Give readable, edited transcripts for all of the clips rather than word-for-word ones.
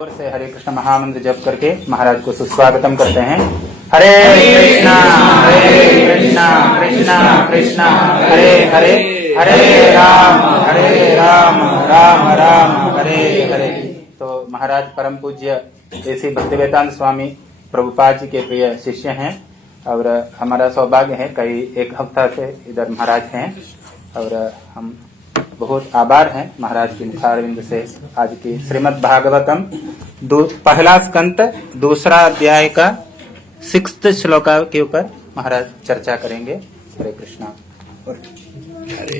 और से हरे कृष्ण महामंत्र जप करके महाराज को सुस्वागतम करते हैं। हरे कृष्णा कृष्णा कृष्णा हरे हरे, हरे राम राम राम हरे हरे। तो महाराज परम पूज्य ऐसी भक्तिवेदांत स्वामी प्रभुपाद जी के प्रिय शिष्य हैं और हमारा सौभाग्य है कई एक हफ्ता से इधर महाराज हैं और हम बहुत आभार हैं महाराज की मुखारविंद से। आज की श्रीमद् भागवतम पहला स्कंद दूसरा अध्याय का 6th श्लोक के ऊपर महाराज चर्चा करेंगे। हरे कृष्णा। हरे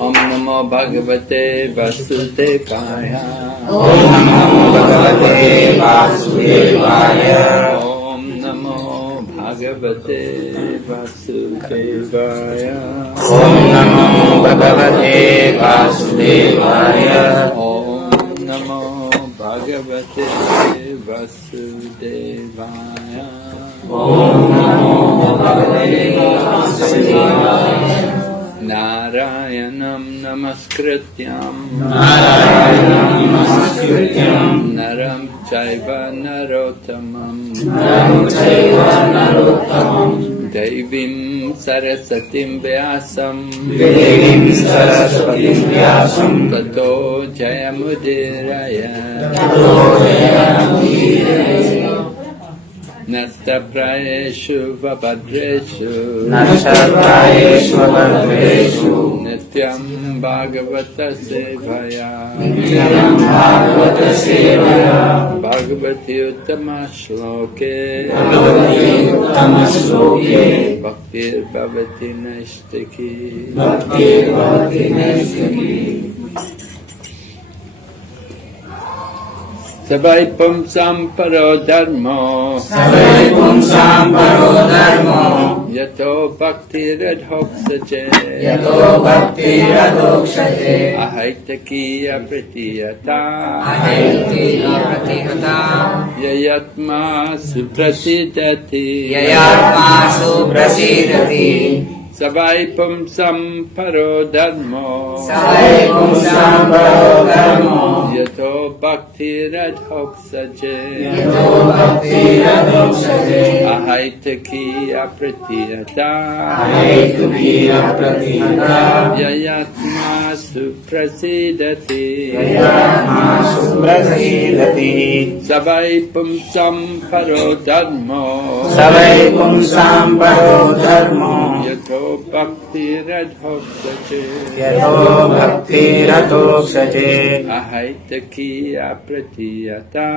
ओम नमो भगवते वासुदेवाय। ओम नमो भगवते वासुदेवाय। ओम नमो भगवते वासुदेवाय। ओम नमो भगवते वासुदेवाय। ओम नमो भगवते वासुदेवाय। ओम नमो भगवते वासुदेवाय। नारायणं नमस्कृत्यं नरं चैव नरोत्तमं दैवीं सरस्वतीं व्यासं ततो जयमुदीरय। नस्तप्रायेषु वभद्रेषु नित्यं भागवत सेवया भगवति उत्तम श्लोके भक्तिर्भवति नैष्ठिकी। सवै पुंसां परो धर्मो यतो भक्तिरधोक्षते अहैतुकीय प्रतीयता ययात्मा सुप्रसीदति सवै पुंसां परो धर्मो यतो भक्तिरधोक्षते अहैतुकीय प्रतीयता ययात्मा सुप्रसीदति सवै पुंसां परो धर्मो यतो भक्तिरधोक्षते अहैतुकीय प्रतीयता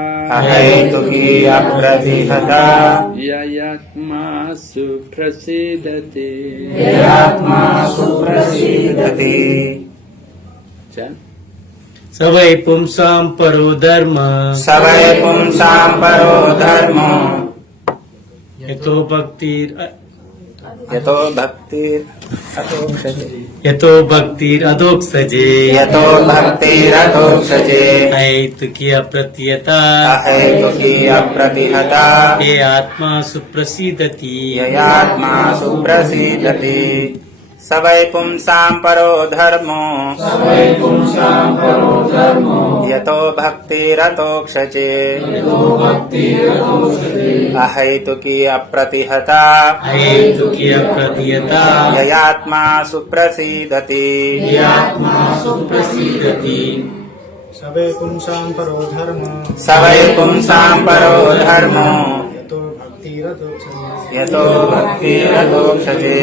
ययात्मा सुप्रसीदति। सवै पुंसां परो धर्म यतो भक्तिरधोक्षजे अहैतुकीय प्रतीयता ये आत्मा सुप्रसीदति। सवै पुंसां परो धर्मो यतो भक्तिरधोक्षजे अहैतुकीय प्रतीयता ययात्मा सुप्रसीदति। सवै पुंसां परो धर्मो यतो भक्तिरधोक्षजे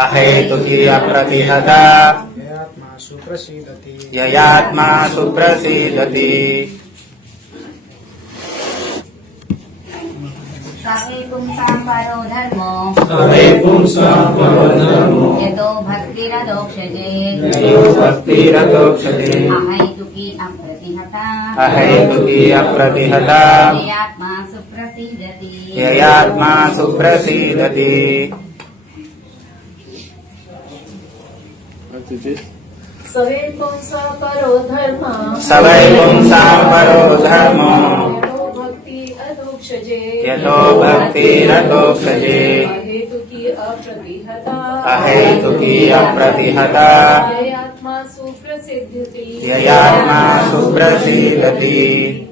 अहैतुकीय प्रतीयता ययात्मा सुप्रसीदति। सवै पुंसां परो धर्मो यतो भक्तिरधोक्षजे अहैतुकीय प्रतीयता ययात्मा सुप्रसीदति। सवै पुंसां परो धर्मो यतो भक्तिरधोक्षजे अहैतुकीय प्रतीयता सुप्रसिद्धति ययात्मा सुप्रसीदति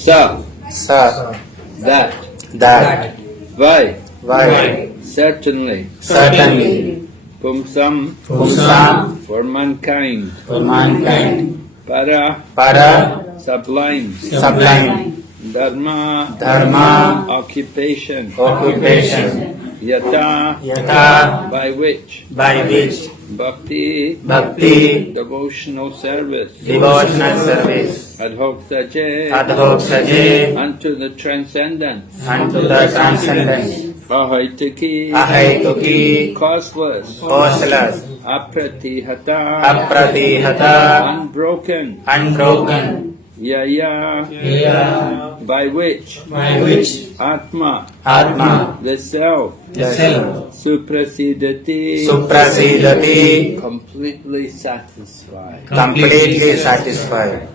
Sa, Sa, that, that, vai, why, certainly, certainly, pumsam, Pumsam, for mankind, for mankind, para, para, sublime, sublime, dharma, dharma, occupation, occupation, yata, yata, by which, by which, bhakti, bhakti, devotional service, devotional service, adhoktaje, adhoksaje, unto the transcendent, unto the transcendent, ahaituki, ahaituki, causeless, causeless, apratihata, apratihata, unbroken, unbroken, yaya, Yeah. by which By which atma, atma, the self, the self suprasidati, suprasidati, completely satisfied. completely satisfied.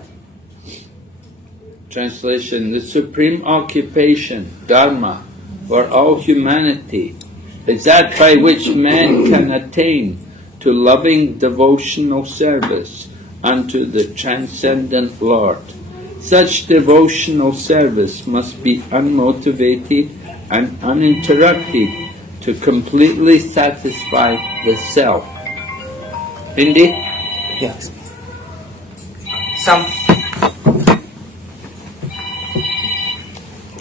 Translation: the supreme occupation, dharma, for all humanity is that by which man can attain to loving devotional service unto the transcendent Lord. Such devotional service must be unmotivated and uninterrupted to completely satisfy the self. Hindi? Yes. Some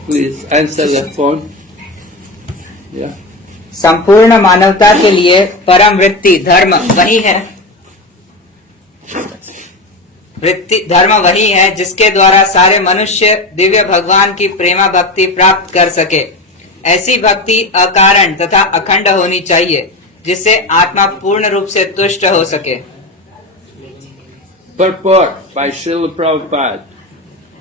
Please answer the phone. Yeah. संपूर्ण मानवता के लिए परम वृत्ति धर्म वही है। वृत्ति धर्म वही है जिसके द्वारा सारे मनुष्य दिव्य भगवान की प्रेमा भक्ति प्राप्त कर सके। ऐसी भक्ति अकारण तथा अखंड होनी चाहिए जिससे आत्मा पूर्ण रूप से तुष्ट हो सके। Purport by Srila Prabhupada.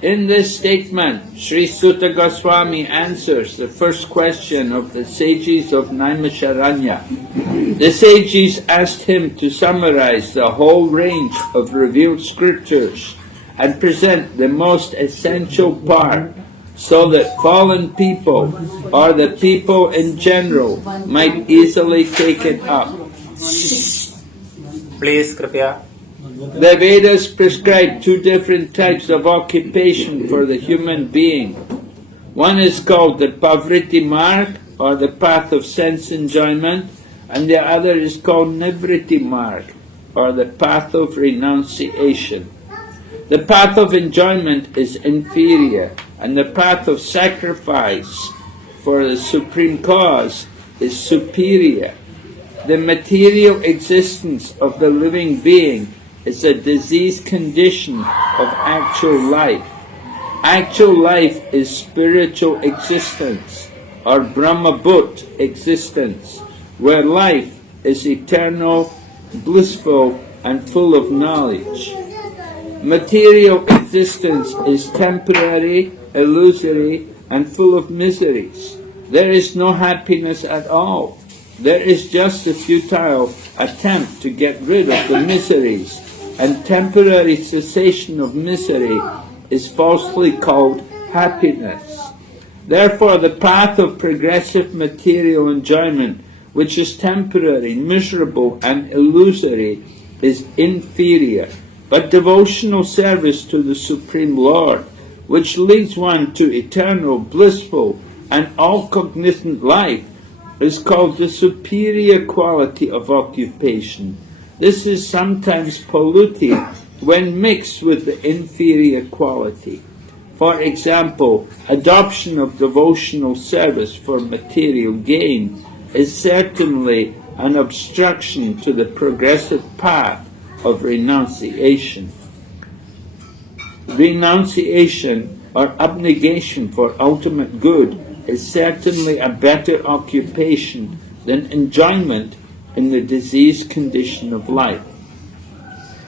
In this statement, Sri Sutta Goswami answers the first question of the sages of Naimisharanya. The sages asked him to summarize the whole range of revealed scriptures and present the most essential part so that fallen people or the people in general might easily take it up. please, Kripya. The Vedas prescribe two different types of occupation for the human being. One is called the Pavriti Marg, or the path of sense enjoyment, and the other is called Nivriti Marg, or the path of renunciation. The path of enjoyment is inferior, and the path of sacrifice for the supreme cause is superior. The material existence of the living being is a diseased condition of actual life. Actual life is spiritual existence, or Brahmabhut existence, where life is eternal, blissful, and full of knowledge. Material existence is temporary, illusory, and full of miseries. There is no happiness at all. There is just a futile attempt to get rid of the miseries, and temporary cessation of misery is falsely called happiness. Therefore, the path of progressive material enjoyment, which is temporary, miserable, and illusory, is inferior. But devotional service to the Supreme Lord, which leads one to eternal, blissful, and all-cognizant life, is called the superior quality of occupation. This is sometimes polluted when mixed with the inferior quality. For example, adoption of devotional service for material gain is certainly an obstruction to the progressive path of renunciation. Renunciation, or abnegation for ultimate good, is certainly a better occupation than enjoyment in the diseased condition of life.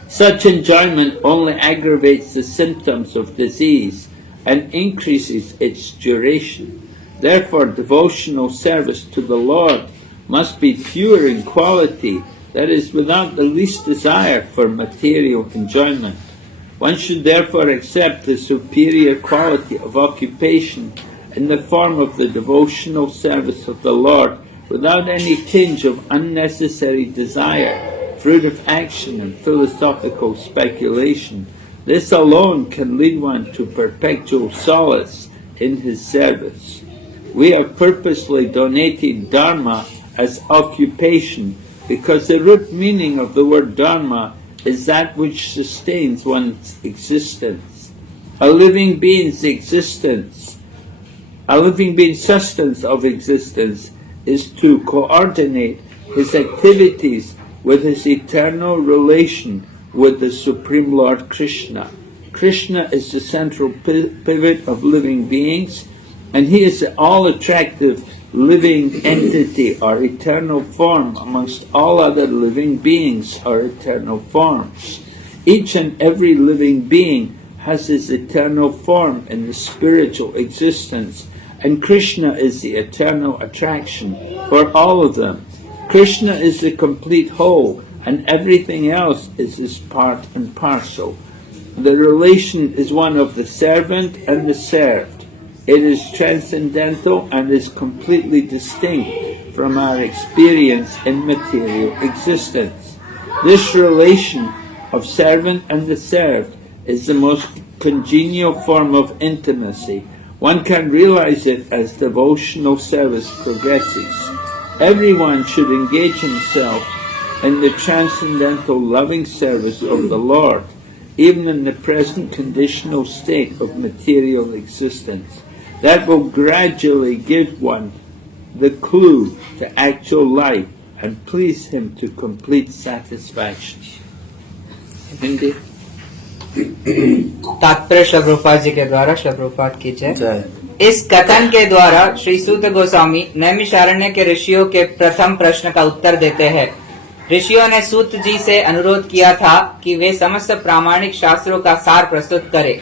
Such enjoyment only aggravates the symptoms of disease and increases its duration. Therefore, devotional service to the Lord must be pure in quality, that is, without the least desire for material enjoyment. One should therefore accept the superior quality of occupation in the form of the devotional service of the Lord without any tinge of unnecessary desire, fruit of action and philosophical speculation. This alone can lead one to perpetual solace in his service. We are purposely donating Dharma as occupation because the root meaning of the word Dharma is that which sustains one's existence. A living being's sustenance of existence is to coordinate his activities with his eternal relation with the Supreme Lord Krishna. Krishna is the central pivot of living beings, and he is the all-attractive living entity or eternal form amongst all other living beings or eternal forms. Each and every living being has his eternal form in the spiritual existence, and Krishna is the eternal attraction for all of them. Krishna is the complete whole, and everything else is his part and parcel. The relation is one of the servant and the served. It is transcendental and is completely distinct from our experience in material existence. This relation of servant and the served is the most congenial form of intimacy. One can realize it as devotional service progresses. Everyone should engage himself in the transcendental loving service of the Lord, even in the present conditional state of material existence. That will gradually give one the clue to actual life and please him to complete satisfaction. Hindi? तात्पर्य शब्दपाठ जी के द्वारा शब्दपाठ कीजिए। जय। इस कथन के द्वारा श्री सूत गोस्वामी नैमिषारण्य के ऋषियों के प्रथम प्रश्न का उत्तर देते हैं। ऋषियों ने सूत जी से अनुरोध किया था कि वे समस्त प्रामाणिक शास्त्रों का सार प्रस्तुत करें,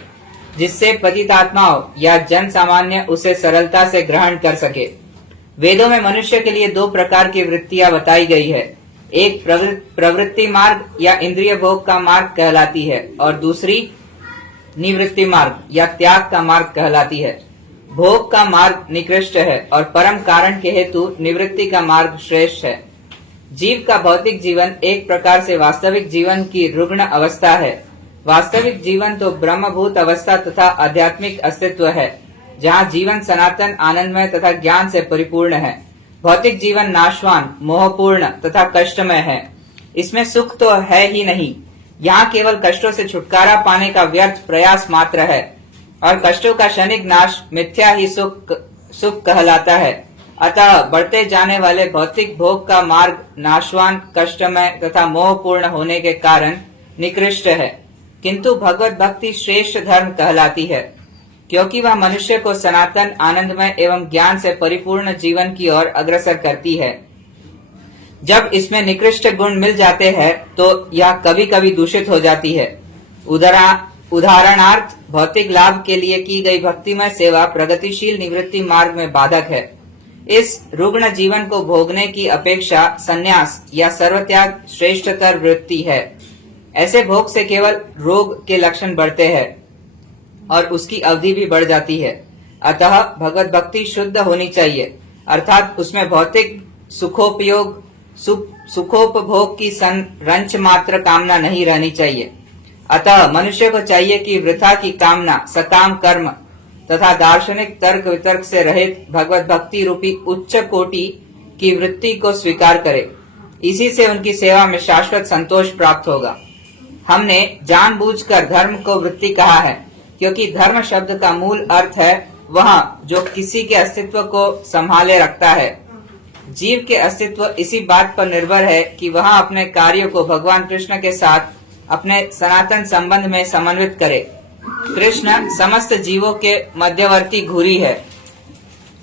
जिससे पतितात्माओं या जन सामान्य उसे सरलता से ग्रहण कर सके। वेदों में मनुष्य के लिए दो प्रकार की वृत्तियां बताई गई है। एक प्रवृत्ति मार्ग या इंद्रिय भोग का मार्ग कहलाती है और दूसरी निवृत्ति मार्ग या त्याग का मार्ग कहलाती है। भोग का मार्ग निकृष्ट है और परम कारण के हेतु निवृत्ति का मार्ग श्रेष्ठ है। जीव का भौतिक जीवन एक प्रकार से वास्तविक जीवन की रुग्ण अवस्था है। वास्तविक जीवन तो ब्रह्मभूत अवस्था तथा आध्यात्मिक अस्तित्व है, जहाँ जीवन सनातन आनंदमय तथा ज्ञान से परिपूर्ण है। भौतिक जीवन नाशवान, मोहपूर्ण तथा कष्टमय है। इसमें सुख तो है ही नहीं, यहाँ केवल कष्टों से छुटकारा पाने का व्यर्थ प्रयास मात्र है और कष्टों का क्षणिक नाश मिथ्या ही सुख कहलाता है। अतः बढ़ते जाने वाले भौतिक भोग का मार्ग नाशवान, कष्टमय तथा मोहपूर्ण होने के कारण निकृष्ट है, किंतु भगवत भक्ति श्रेष्ठ धर्म कहलाती है, क्योंकि वह मनुष्य को सनातन आनंदमय एवं ज्ञान से परिपूर्ण जीवन की ओर अग्रसर करती है। जब इसमें निकृष्ट गुण मिल जाते हैं तो यह कभी कभी दूषित हो जाती है। उदाहरणार्थ, भौतिक लाभ के लिए की गई भक्तिमय सेवा प्रगतिशील निवृत्ति मार्ग में बाधक है। इस रुग्ण जीवन को भोगने की अपेक्षा संन्यास या सर्वत्याग श्रेष्ठतर वृत्ति है। ऐसे भोग से केवल रोग के लक्षण बढ़ते हैं और उसकी अवधि भी बढ़ जाती है। अतः भगवत भक्ति शुद्ध होनी चाहिए, अर्थात उसमें भौतिक सुखोपभोग की संरंच मात्र कामना नहीं रहनी चाहिए। अतः मनुष्य को चाहिए कि वृथा की कामना, सकाम कर्म तथा दार्शनिक तर्क वितर्क से रहित भगवत भक्ति रूपी उच्च कोटि की वृत्ति को स्वीकार करे। इसी से उनकी सेवा में शाश्वत संतोष प्राप्त होगा। हमने जानबूझकर धर्म को वृत्ति कहा है, क्योंकि धर्म शब्द का मूल अर्थ है वह जो किसी के अस्तित्व को संभाले रखता है। जीव के अस्तित्व इसी बात पर निर्भर है कि वह अपने कार्यों को भगवान कृष्ण के साथ अपने सनातन संबंध में समन्वित करे। कृष्ण समस्त जीवों के मध्यवर्ती घुरी है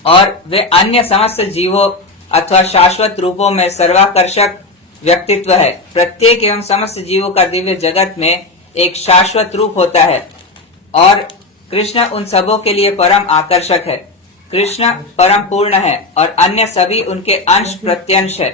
और वे अन्य समस्त जीवों अथवा शाश्वत रूपों में सर्वाकर्षक व्यक्तित्व है। प्रत्येक एवं समस्त जीवों का दिव्य जगत में एक शाश्वत रूप होता है और कृष्ण उन सबों के लिए परम आकर्षक है। कृष्ण परम पूर्ण है और अन्य सभी उनके अंश प्रत्यंश है।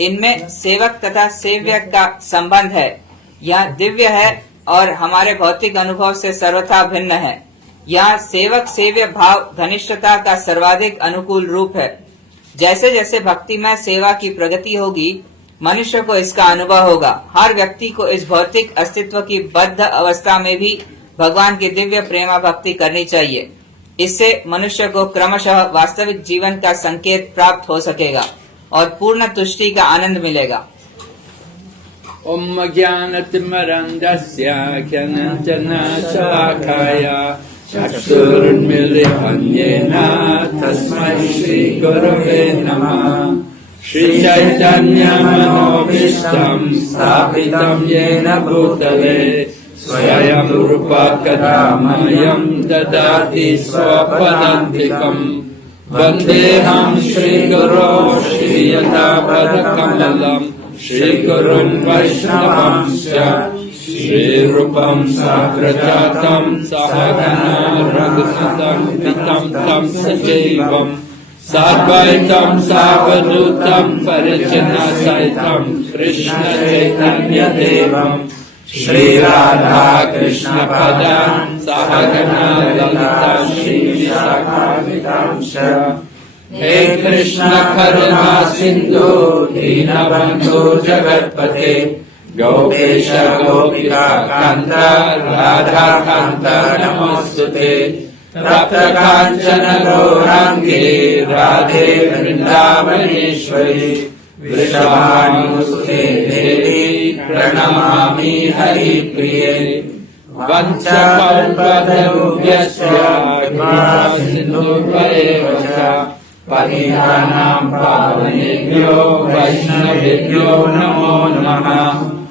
इनमें सेवक तथा सेव्य का संबंध है। यह दिव्य है और हमारे भौतिक अनुभव से सर्वथा भिन्न है। यह सेवक सेव्य भाव घनिष्ठता का सर्वाधिक अनुकूल रूप है। जैसे जैसे भक्तिमय सेवा की प्रगति होगी, मनुष्य को इसका अनुभव होगा। हर व्यक्ति को इस भौतिक अस्तित्व की बद्ध अवस्था में भी भगवान की दिव्य प्रेमा भक्ति करनी चाहिए। इससे मनुष्य को क्रमशः वास्तविक जीवन का संकेत प्राप्त हो सकेगा और पूर्ण तुष्टि का आनंद मिलेगा। Om Jnanatimarandasya Kyananjana Shalakaya Chakshurunmilitam Yena Tasmai Shri Gurave Namah. Shri Chaitanya Manobhishtam Sthapitam Yena Bhutale Swayam Rupa Kadamayam Dadati Swapadantikam Vandeham Shri Guru Shri Yatapadakamalam Shri Gurun Vaishnavamsya Shri Rupam Sagrajatam Sahagana Raghunatam Vitam Tam Sajevam Sadvaitam Savadutam Parijana Saitam Krishna Chaitanya Devam Shri Radha Krishna Padan Sahagana Lalita Shri Vishakhavitamsya He Krishna Karuna Sindhu Deenabandhu Jagatpate Gopesha Gopika Kanta Radha Kanta Namostute Rapta Kanchana Gaurangi Radhe Vrindavaneshwari Vrishabhanusute Devi Pranamami Hari Priye Vancha Kalpadharubhyasya Kripa Sindhu Varevacha Parihanam Pavanebhyo Vaishnavebhyo Namo Namaha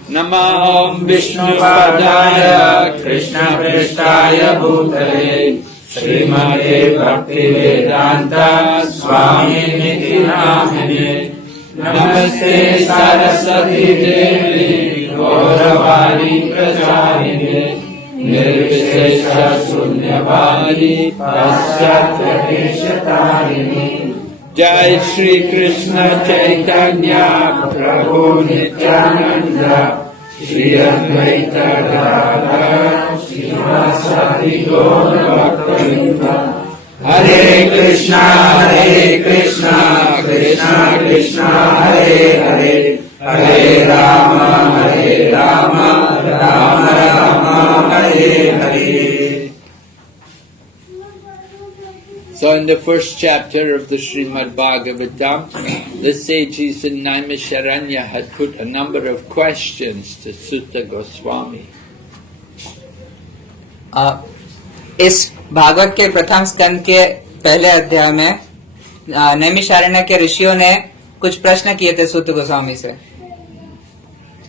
Namah Vishnu Padaya Krishna Prestaya Bhutale Srimate Bhakti Vedanta Swami Niti Namine Namaste Saraswati Devi Gauravani Pracharini Nirvishesha Sunyavadi Paschatya Keshatarini Jai Shri Krishna Chaitanya Prabhu Nityananda Shri Advaita Gadadhara Srivasadi Gaura Bhakta Hare Krishna Krishna Krishna Hare Hare Hare Rama Rama Rama Hare Hare. So in the first chapter of the Srimad Bhagavatam, the sages in Naimisharanya had put a number of questions to Sutta Goswami. इस भागवत के प्रथम स्कंद के पहले अध्याय में नैमिषारण्य के ऋषियों ने कुछ प्रश्न किए थे सूत गोस्वामी से।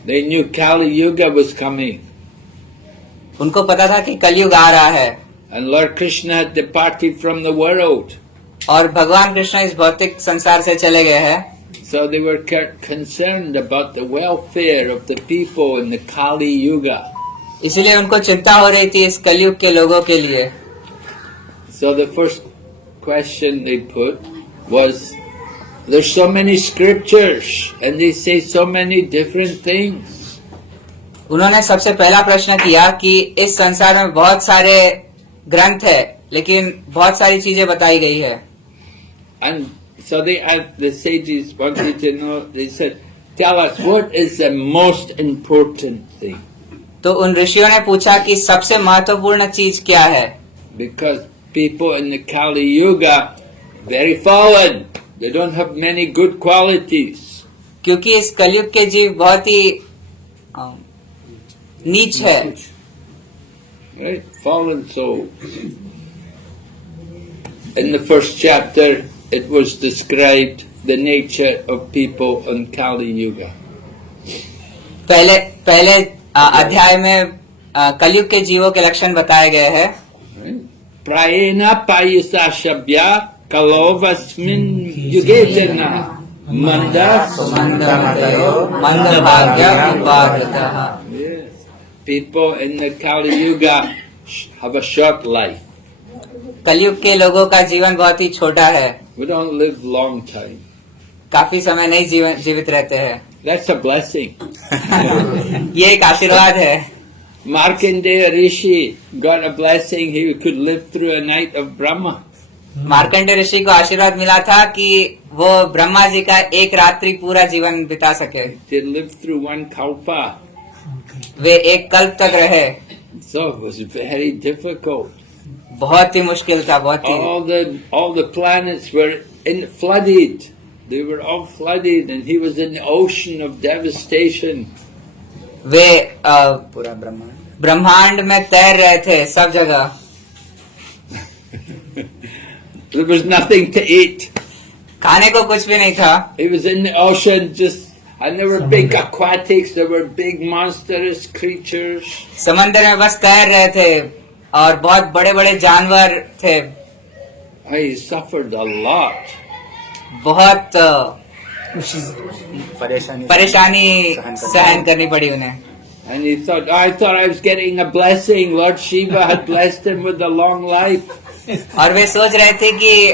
They knew Kali Yuga was coming. उनको पता था कि कलयुग आ रहा है And Lord Krishna had departed from the world. और भगवान कृष्ण इस भौतिक संसार से चले गए हैं। So they were concerned about the welfare of the people in the Kali Yuga. इसलिए उनको चिंता हो रही थी इस कलयुग के लोगों के लिए। So the first question they put was, there's so many scriptures and they say so many different things. उन्होंने सबसे पहला प्रश्न किया कि इस संसार में बहुत सारे ग्रंथ है, लेकिन बहुत सारी चीजें बताई गई है। And so the sages wanted to know, they said, tell us, what is the most important thing? तो उन ऋषियों ने पूछा कि सबसे महत्वपूर्ण चीज क्या है? Because people in the Kali Yuga, very fallen, they don't have many good qualities. क्योंकि इस कलयुग के जीव बहुत ही नीच है। Right? Fallen souls. In the first chapter, it was described the nature of people in Kali Yuga. पहले अध्याय में कलयुग के जीवों के लक्षण बताए गए हैं। Prayena payusa shabya kalovasmin yugejana manda मंद भाग्य उपाधतः। People in the Kali Yuga have a short life. कलयुग के लोगों का जीवन बहुत ही छोटा है। We don't live long time. काफी समय नहीं जीवित रहते हैं। That's a blessing. ये एक आशीर्वाद है। Markandeya Rishi got a blessing. He could live through a night of Brahma. Markandeya ऋषि को आशीर्वाद मिला था कि वो ब्रह्मा जी का एक रात्रि पूरा जीवन बिता सके। They lived through one kalpa, वे एक कल्प तक रहे। so it was very difficult. बहुत ही मुश्किल था, बहुत ही। All the planets were flooded. They were all flooded, and he was in the ocean of devastation. वे पूरा ब्रह्मांड ब्रह्मांड में तैर रहे थे सब जगह। There was nothing to eat. खाने को कुछ भी नहीं था। He was in the ocean, and there were big aquatics, there were big monstrous creatures. समंदर में बस तैर रहे थे और बहुत बड़े बड़े जानवर थे। He suffered a lot. बहुत परेशानी सहन करनी पड़ी उन्हें। And he thought, I thought I was getting a blessing. Lord Shiva had blessed him with a long life. और वे सोच रहे थे कि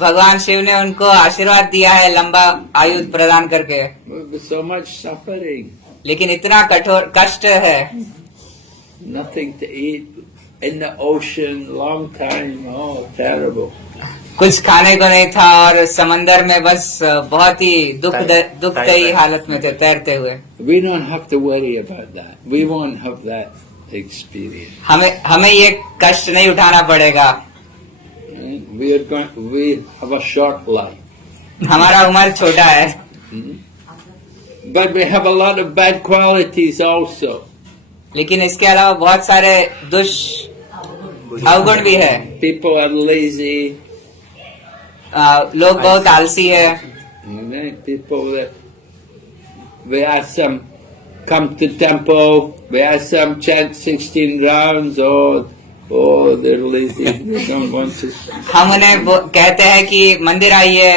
भगवान शिव ने उनको आशीर्वाद दिया है लंबा आयु प्रदान करके, With so much suffering, लेकिन इतना कठोर कष्ट है। nothing to eat, in the ocean, long time, oh, terrible. कुछ खाने को नहीं था और समंदर में बस बहुत ही दुखदायी हालत में थे तैरते हुए। We don't have to worry about that. We won't have that experience. हमें ये कष्ट नहीं उठाना पड़ेगा। We have a short life. हमारा उम्र छोटा है। But we have a lot of bad qualities also. लेकिन इसके अलावा बहुत सारे अवगुण भी है। People are lazy. लोग बहुत आलसी है। People that we ask them come to temple, we ask them chant 16 rounds. Oh, they're lazy. They don't want to. हम उन्हें कहते हैं कि मंदिर आइए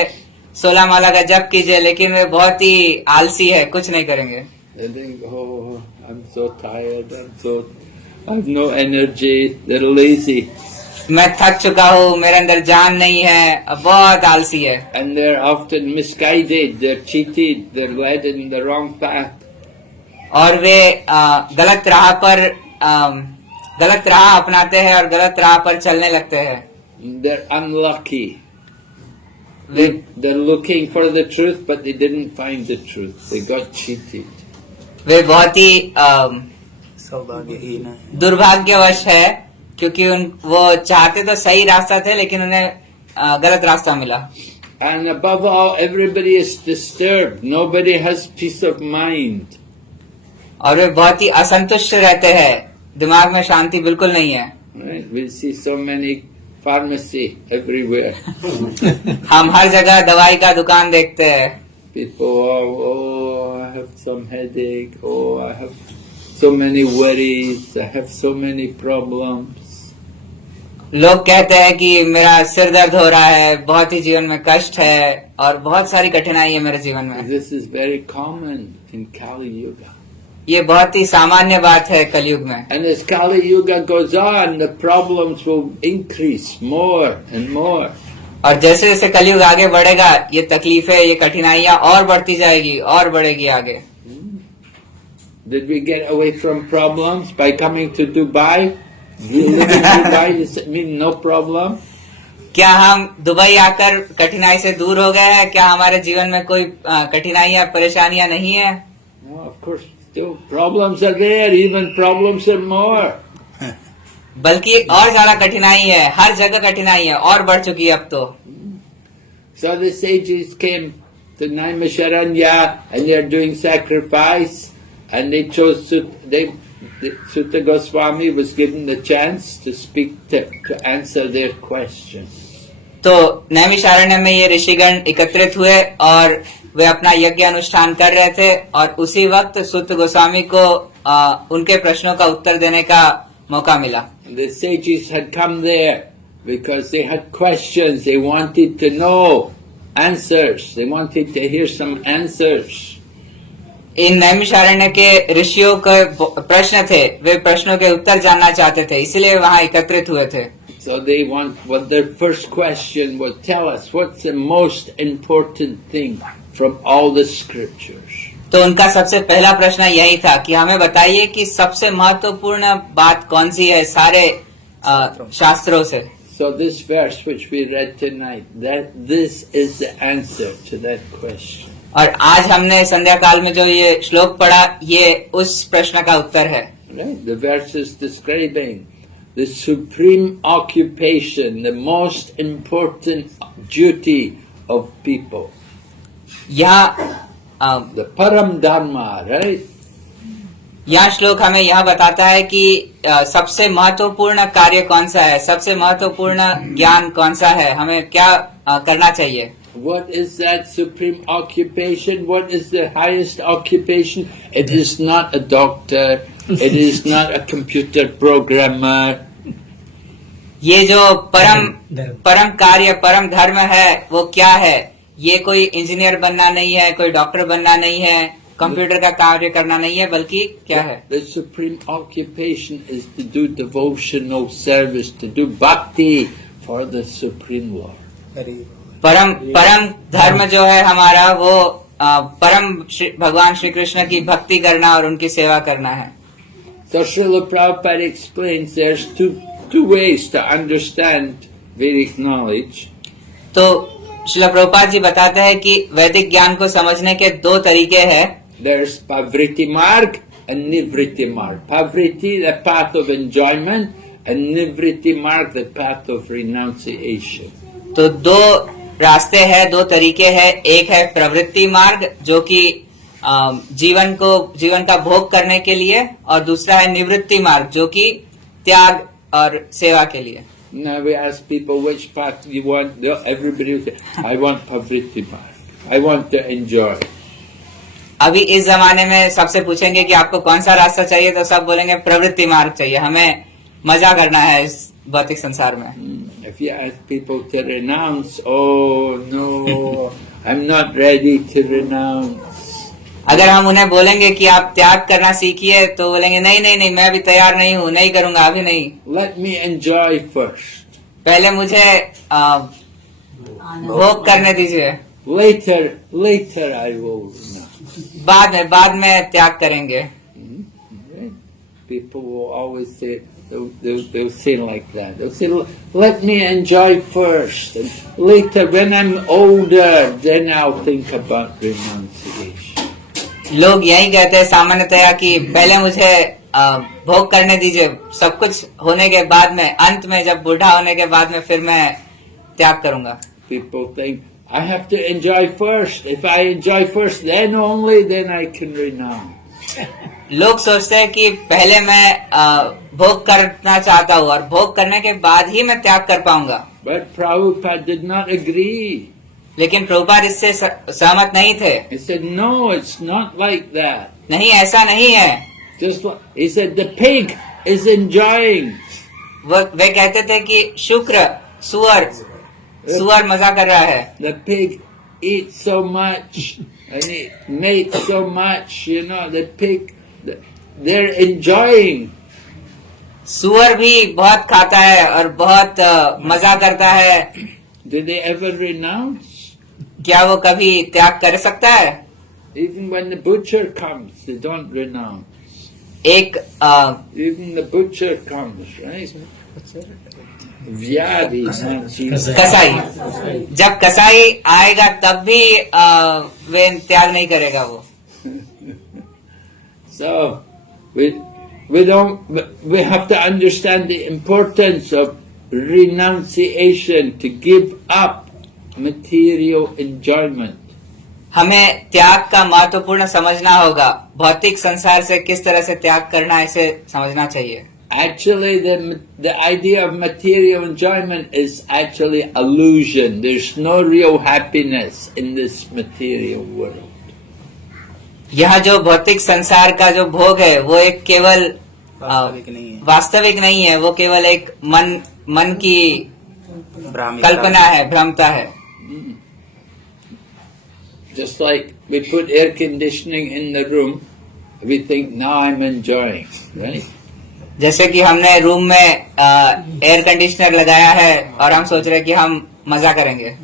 16 माला का जप कीजिए, लेकिन वे बहुत ही आलसी है, कुछ नहीं करेंगे। They think, oh, I'm so tired. I have no energy. They're lazy. मैं थक चुका हूँ, मेरे अंदर जान नहीं है, अब बहुत आलसी है। And they're often misguided. They're cheated. They're led in the wrong path. और वे गलत राह अपनाते हैं और गलत राह पर चलने लगते हैं। They're unlucky. They're looking for the truth, but they didn't find the truth. They got cheated. वे बहुत ही सौभाग्यहीन है। दुर्भाग्यवश है, क्योंकि वो चाहते तो सही रास्ता थे, लेकिन उन्हें गलत रास्ता मिला। And above all, everybody is disturbed. Nobody has peace of mind. और वे बहुत ही असंतुष्ट रहते हैं, दिमाग में शांति बिल्कुल नहीं है। Right? We see so many pharmacy everywhere. हम हर जगह दवाई का दुकान देखते हैं। People, oh, I have some headache. Oh, I have so many worries. I have so many problems. लोग कहते हैं कि मेरा सिर दर्द हो रहा है, बहुत ही जीवन में कष्ट है और बहुत सारी कठिनाई है मेरे जीवन में। This is very common in Kali Yuga. ये बहुत ही सामान्य बात है कलयुग में। And as Kali Yuga goes on, the problems will increase more and more. और जैसे जैसे कलयुग आगे बढ़ेगा, ये तकलीफें, ये कठिनाइयां और बढ़ती जाएगी और बढ़ेगी आगे। Did we get away from problems by coming to Dubai? We live in Dubai, does it mean no problem? क्या हम दुबई आकर कठिनाई से दूर हो गए हैं? क्या हमारे जीवन में कोई कठिनाइयां परेशानियां नहीं है? No, of course, still problems are there, even problems are more. बल्कि और ज्यादा कठिनाई है, हर जगह कठिनाई है और बढ़ चुकी है अब तो। So the sages came to Naimisharanya and they are doing sacrifice, and they chose Sutta Goswami was given the chance to speak to answer their questions. तो नैमिषारण्य में ये ऋषिगण एकत्रित हुए और वे अपना यज्ञ अनुष्ठान कर रहे थे, और उसी वक्त सुत गोस्वामी को उनके प्रश्नों का उत्तर देने का मौका मिला। The sages had come there because they had questions. They wanted to know answers. They wanted to hear some answers. इन नैमिषारण्य के ऋषियों के प्रश्न थे, वे प्रश्नों के उत्तर जानना चाहते थे, इसलिए वहाँ एकत्रित हुए थे। So they what their first question was, tell us what's the most important thing from all the scriptures. तो उनका सबसे पहला प्रश्न यही था कि हमें बताइए कि सबसे महत्वपूर्ण बात कौन सी है सारे शास्त्रों से। So this verse which we read tonight, this is the answer to that question. और आज हमने संध्या काल में जो ये श्लोक पढ़ा, ये उस प्रश्न का उत्तर है। Right? The verse is describing the supreme occupation, the most important duty of people. यहाँ The param dharma, right? यह श्लोक हमें यह बताता है कि सबसे महत्वपूर्ण कार्य कौन सा है, सबसे महत्वपूर्ण ज्ञान कौन सा है, हमें क्या करना चाहिए। What is that supreme occupation? What is the highest occupation? It is not a doctor. It is not a computer programmer. ये जो परम कार्य, परम धर्म है, वो क्या है? ये कोई इंजीनियर बनना नहीं है, कोई डॉक्टर बनना नहीं है, कंप्यूटर का कार्य करना नहीं है, बल्कि क्या है? The supreme occupation is to do devotional service, to do bhakti for the Supreme Lord. परम धर्म जो है हमारा, वो भगवान श्री कृष्ण की भक्ति करना और उनकी सेवा करना है। So Srila Prabhupada explains there's two ways to understand Vedic knowledge. तो श्रील प्रभुपाद जी बताते हैं कि वैदिक ज्ञान को समझने के दो तरीके हैं। There's Pavriti Marg and Nivriti Marg. Pavriti, the path of enjoyment, and Nivriti Marg, the path of renunciation. तो दो रास्ते हैं, दो तरीके हैं। एक है प्रवृत्ति मार्ग, जो कि जीवन का भोग करने के लिए, और दूसरा है निवृत्ति मार्ग, जो कि त्याग और सेवा के लिए। Now we ask people which path you want. Everybody will say, I want Pavriti Marg. I want to enjoy. अभी इस जमाने में सबसे पूछेंगे कि आपको कौन सा रास्ता चाहिए, तो सब बोलेंगे प्रवृत्ति मार्ग चाहिए, हमें मजा करना है इस भौतिक संसार में। If you ask people to renounce, oh no, I'm not ready to renounce. अगर हम उन्हें बोलेंगे कि आप त्याग करना सीखिए, तो बोलेंगे नहीं नहीं नहीं, मैं अभी तैयार नहीं हूँ, नहीं करूंगा, अभी नहीं। Let me enjoy first. पहले मुझे भोग करने दीजिए, Later I will renounce. बाद में त्याग करेंगे। Right? People will always say, they'll say like that. They'll say, let me enjoy first, and later when I'm older, then I'll think about renunciation. लोग यही कहते हैं सामान्यतया कि पहले मुझे भोग करने दीजिए, सब कुछ होने के बाद में, अंत में जब बूढ़ा होने के बाद में फिर मैं त्याग करूंगा। People think, I have to enjoy first. If I enjoy first, then only, then I can renounce. लोग सोचते हैं कि पहले मैं भोग करना चाहता हूँ, और भोग करने के बाद ही मैं त्याग कर पाऊंगा। But Prabhupada did not agree. लेकिन प्रभुपाद इससे सहमत नहीं थे। He said, no, it's not like that. नहीं, ऐसा नहीं है। Just like, he said, the pig is enjoying. वे कहते थे कि सुअर मजा कर रहा है। The pig eats so much and it makes so much, the pig, they're enjoying. सुअर भी बहुत खाता है और बहुत मजा करता है। Did they ever renounce? क्या वो कभी त्याग कर सकता है? Even when the butcher comes, they don't renounce. Even the butcher comes, right? Vyadi, कसाई, जब कसाई आएगा तब भी वे त्याग नहीं करेगा वो। So we have to understand the importance of renunciation, to give up material enjoyment. हमें त्याग का महत्वपूर्ण समझना होगा। भौतिक संसार से किस तरह से त्याग करना है, इसे समझना चाहिए। Actually, the idea of material enjoyment is actually illusion. There's no real happiness in this material world. यह जो भौतिक संसार का जो भोग है, वो एक केवल वास्तविक नहीं है, वो केवल एक मन की कल्पना है, भ्रमता है। Just like we put air conditioning in the room, we think now I'm enjoying, right? जैसे कि हमने रूम में एयर कंडीशनर लगाया है और हम सोच रहे हैं कि हम मजा करेंगे।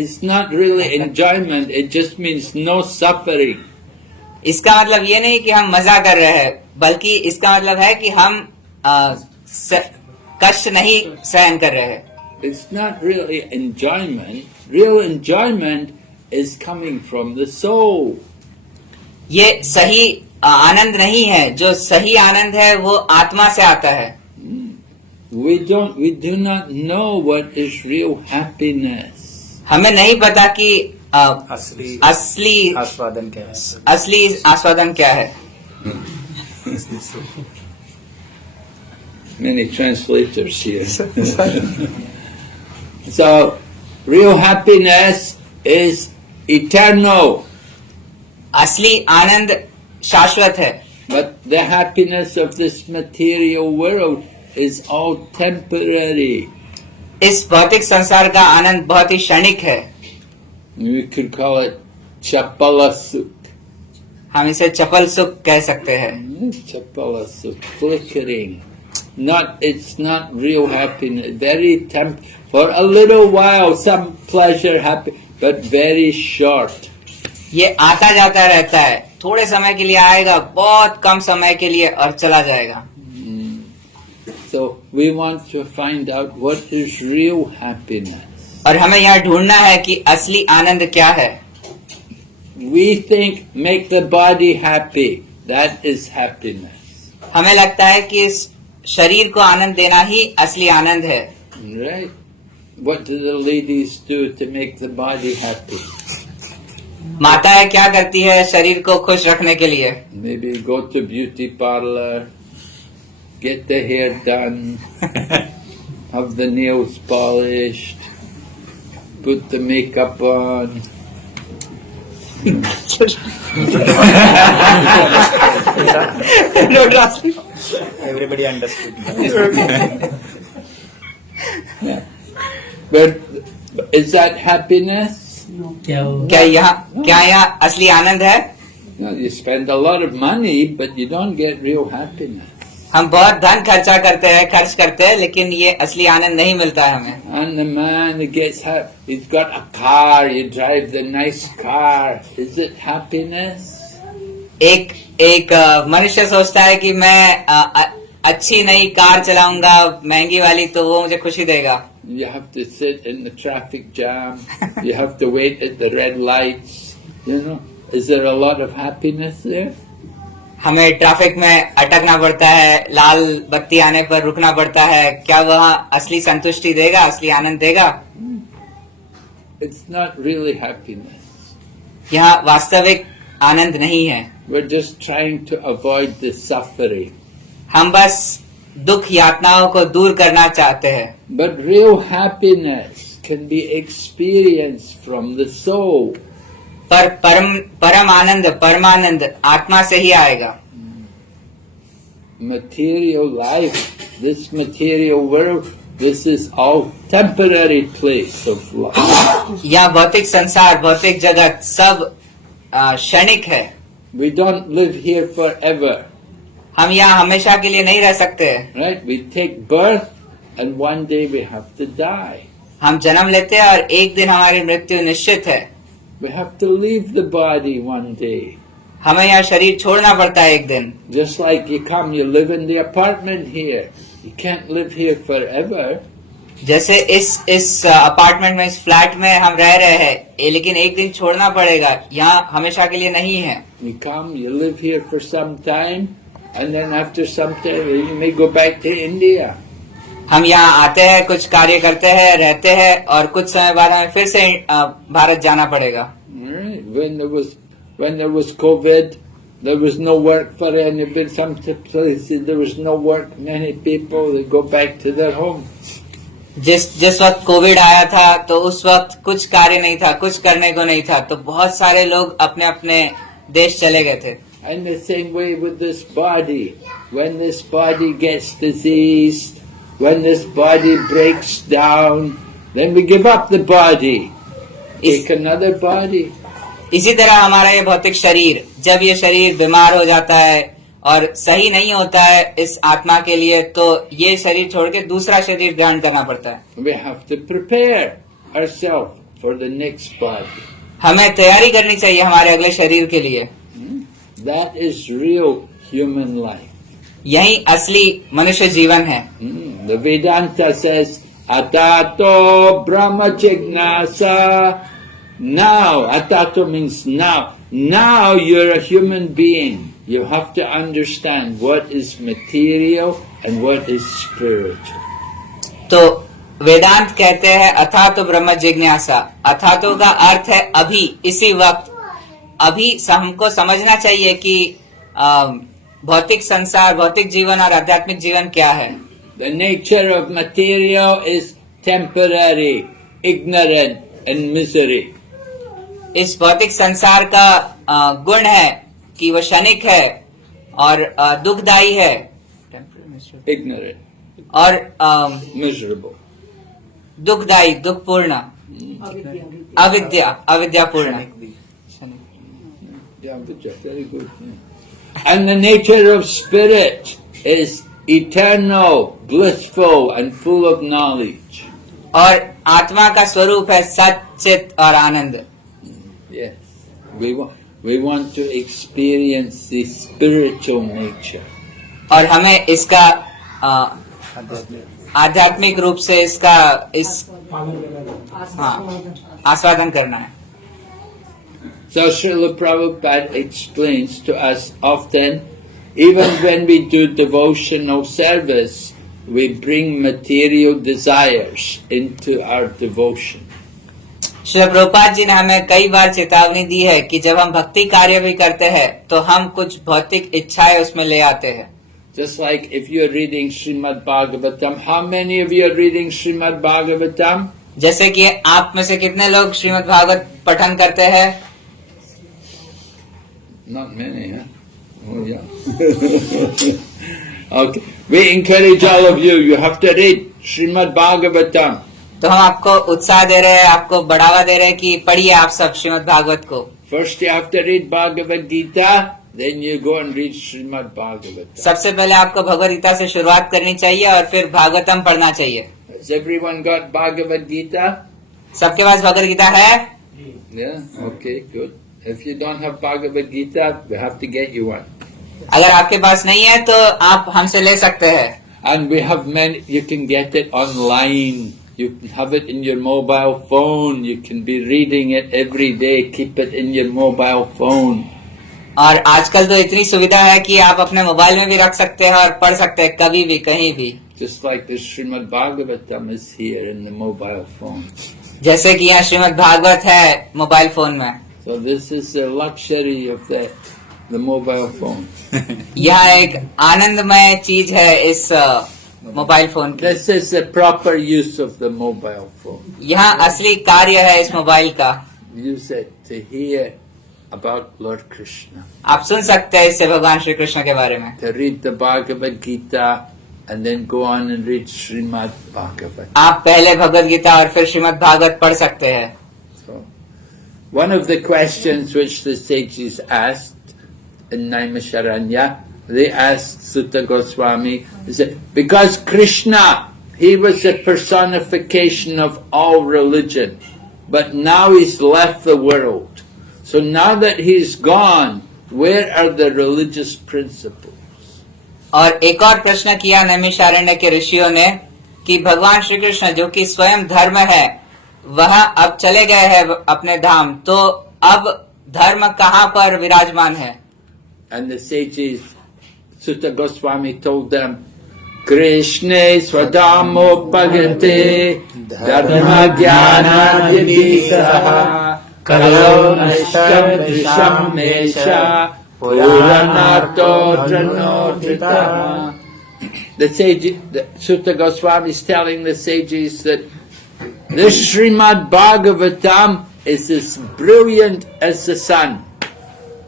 It's not really enjoyment. It just means no suffering. इसका मतलब ये नहीं कि हम मजा कर रहे हैं, बल्कि इसका मतलब है कि हम कष्ट नहीं सहन कर रहे हैं। It's not really enjoyment. Real enjoyment is coming from the soul. ये सही आनंद नहीं है। जो सही आनंद है वो आत्मा से आता है। We do not know what is real happiness. हमें नहीं पता कि असली असली आस्वादन क्या है? असली आस्वादन क्या है। Many translators here. So, real happiness is eternal, असली आनंद शाश्वत है। but the happiness of this material world is all temporary. इस भौतिक संसार का आनंद बहुत ही क्षणिक है। We could call it chapalasuk. हम इसे चपल सुख कह सकते हैं। Chapalasuk, flickering. It's not real happiness. Very for a little while, some pleasure, happy, but very short. ये आता जाता रहता है, थोड़े समय के लिए आएगा, बहुत कम समय के लिए और चला जाएगा। So we want to find out what is real happiness. और हमें यहाँ ढूंढना है कि असली आनंद क्या है। We think make the body happy. That is happiness. हमें लगता है कि इस शरीर को आनंद देना ही असली आनंद है। Right? What do the ladies do to make the body happy? माताएं क्या करती है शरीर को खुश रखने के लिए? Maybe go to beauty parlor, get the hair done, have the nails polished, put the makeup on. Everybody understood. But is that happiness? क्या यहाँ असली आनंद है? No, you spend a lot of money, but you don't get real happiness. हम बहुत धन खर्च करते हैं, लेकिन ये असली आनंद नहीं मिलता है हमें। And the man who he's got a car, you drive the nice car. Is it happiness? एक मनुष्य सोचता है कि मैं अच्छी नई कार चलाऊंगा, महंगी वाली, तो वो मुझे खुशी देगा। You have to sit in the traffic jam. You have to wait at the red lights. You know, is there a lot of happiness there? हमें ट्रैफिक में अटकना पड़ता है, लाल बत्ती आने पर रुकना पड़ता है। क्या वह असली संतुष्टि देगा, असली आनंद देगा? It's not really happiness. यहाँ वास्तविक आनंद नहीं है। We're just trying to avoid the suffering. हम बस दुख यातनाओं को दूर करना चाहते हैं। But real happiness can be experienced from the soul. पर परम आनंद, परमानंद आत्मा से ही आएगा। Material life, this material world, this is all temporary place of life. यह भौतिक संसार, भौतिक जगत सब क्षणिक है। We don't live here forever, हम यहाँ हमेशा के लिए नहीं रह सकते। right? We take birth and one day we have to die. हम जन्म लेते हैं और एक दिन हमारी मृत्यु निश्चित है। We have to leave the body one day. हमें यहाँ शरीर छोड़ना पड़ता है एक दिन। Just like you come, you live in the apartment here. You can't live here forever. जैसे इस अपार्टमेंट में, इस फ्लैट में हम रह रहे हैं, लेकिन एक दिन छोड़ना पड़ेगा। यहाँ हमेशा के लिए नहीं है। You come, you live here for some time, and then after some time you may go back to India. हम यहाँ आते हैं, कुछ कार्य करते हैं, रहते हैं, और कुछ समय बाद हमें फिर से भारत जाना पड़ेगा। Right. When there was COVID, there was no work for anybody. Some places there was no work. Many people they go back to their home. जिस वक्त कोविड आया था तो उस वक्त कुछ कार्य नहीं था, कुछ करने को नहीं था, तो बहुत सारे लोग अपने अपने देश चले गए थे। And the same way with this body. When this body gets diseased, when this body breaks down, then we give up the body. Take another body. इसी तरह हमारा ये भौतिक शरीर, जब ये शरीर बीमार हो जाता है और सही नहीं होता है इस आत्मा के लिए, तो ये शरीर छोड़ के दूसरा शरीर ग्रहण करना पड़ता है। We have to prepare ourselves for the next body. हमें तैयारी करनी चाहिए हमारे अगले शरीर के लिए। That is real human life. यही असली मनुष्य जीवन है। The Vedanta says, Atato Brahma Jignasa. Now, Atato means now. Now you're a human being. You have to understand what is material and what is spiritual. तो वेदांत कहते हैं अथातो ब्रह्म जिज्ञासा। अथातो का अर्थ है अभी, इसी वक्त। अभी हमको समझना चाहिए कि भौतिक संसार, भौतिक जीवन और आध्यात्मिक जीवन क्या है। The nature of material is temporary, ignorant and misery. इस भौतिक संसार का गुण है कि वह क्षणिक है और दुखदायी है। Ignorant, और miserable. दुखदायी, दुखपूर्ण, अविद्यापूर्ण। Yeah, very good. And the nature of spirit is eternal, blissful and full of knowledge. और आत्मा का स्वरूप है सच्चित और आनंद। Yes, we want to experience the spiritual nature. और हमें इसका आध्यात्मिक रूप से इसका आस्वादन करना है। So Srila Prabhupada explains to us often, even when we do devotional service, we bring material desires into our devotion. Shri Prabhupada ji ने हमें कई बार चेतावनी दी है कि जब हम भक्ति कार्य भी करते हैं तो हम कुछ भौतिक इच्छाएं उसमें ले आते हैं। Just like if you're reading Srimad Bhagavatam, how many of you are reading Srimad Bhagavatam? जैसे कि आप में से कितने लोग श्रीमद् भागवत पठन करते हैं? Not many, huh? Oh yeah. Okay. We encourage all of you. You have to read Srimad Bhagavatam. तो हम आपको उत्साह दे रहे हैं, आपको बढ़ावा दे रहे हैं कि पढ़िए आप सब श्रीमद् भागवत को। First you have to read Bhagavad Gita, then you go and read Srimad Bhagavatam. सबसे पहले आपको भगवद गीता से शुरुआत करनी चाहिए और फिर भागवतम पढ़ना चाहिए। Has everyone got Bhagavad Gita? सबके पास भगवद गीता है? Yeah. Okay. Good. If you don't have Bhagavad Gita, we have to get you one. अगर आपके पास नहीं है तो आप हमसे ले सकते हैं। And we have many. You can get it online. You can have it in your mobile phone. You can be reading it every day. Keep it in your mobile phone. और आजकल तो इतनी सुविधा है कि आप अपने मोबाइल में भी रख सकते हैं और पढ़ सकते हैं कभी भी कहीं भी। Just like the Srimad Bhagavatam is here in the mobile phone. जैसे कि यहाँ श्रीमद् भागवत है मोबाइल फोन में। So this is the luxury of the mobile phone. यह एक आनंदमय चीज है इस मोबाइल फोन की। This is the proper use of the mobile phone. यहाँ असली कार्य है इस मोबाइल का। Use it to hear about Lord Krishna, आप सुन सकते हैं इससे भगवान श्री कृष्ण के बारे में। to read the Bhagavad Gita and then go on and read Srimad Bhagavatam. आप पहले भगवद गीता और फिर श्रीमद् भागवत पढ़ सकते हैं। So, one of the questions which the sages asked in Naimisharanya, they asked Sutta Goswami, they said, because Krishna, he was the personification of all religion, but now he's left the world. So now that he's gone, where are the religious principles? और एक और प्रश्न किया नैमिषारण्य के ऋषियों ने कि भगवान श्री कृष्ण जो कि स्वयं धर्म है वह अब चले गए हैं अपने धाम, तो अब धर्म कहाँ पर विराजमान है? And the sages, Sutta Goswami told them, Krishne swadamo pagante dharma jnana divisaha kalau nashtam drisham mesha puranato janodrita. The sage, Sutta Goswami is telling the sages that this Srimad Bhagavatam is as brilliant as the sun.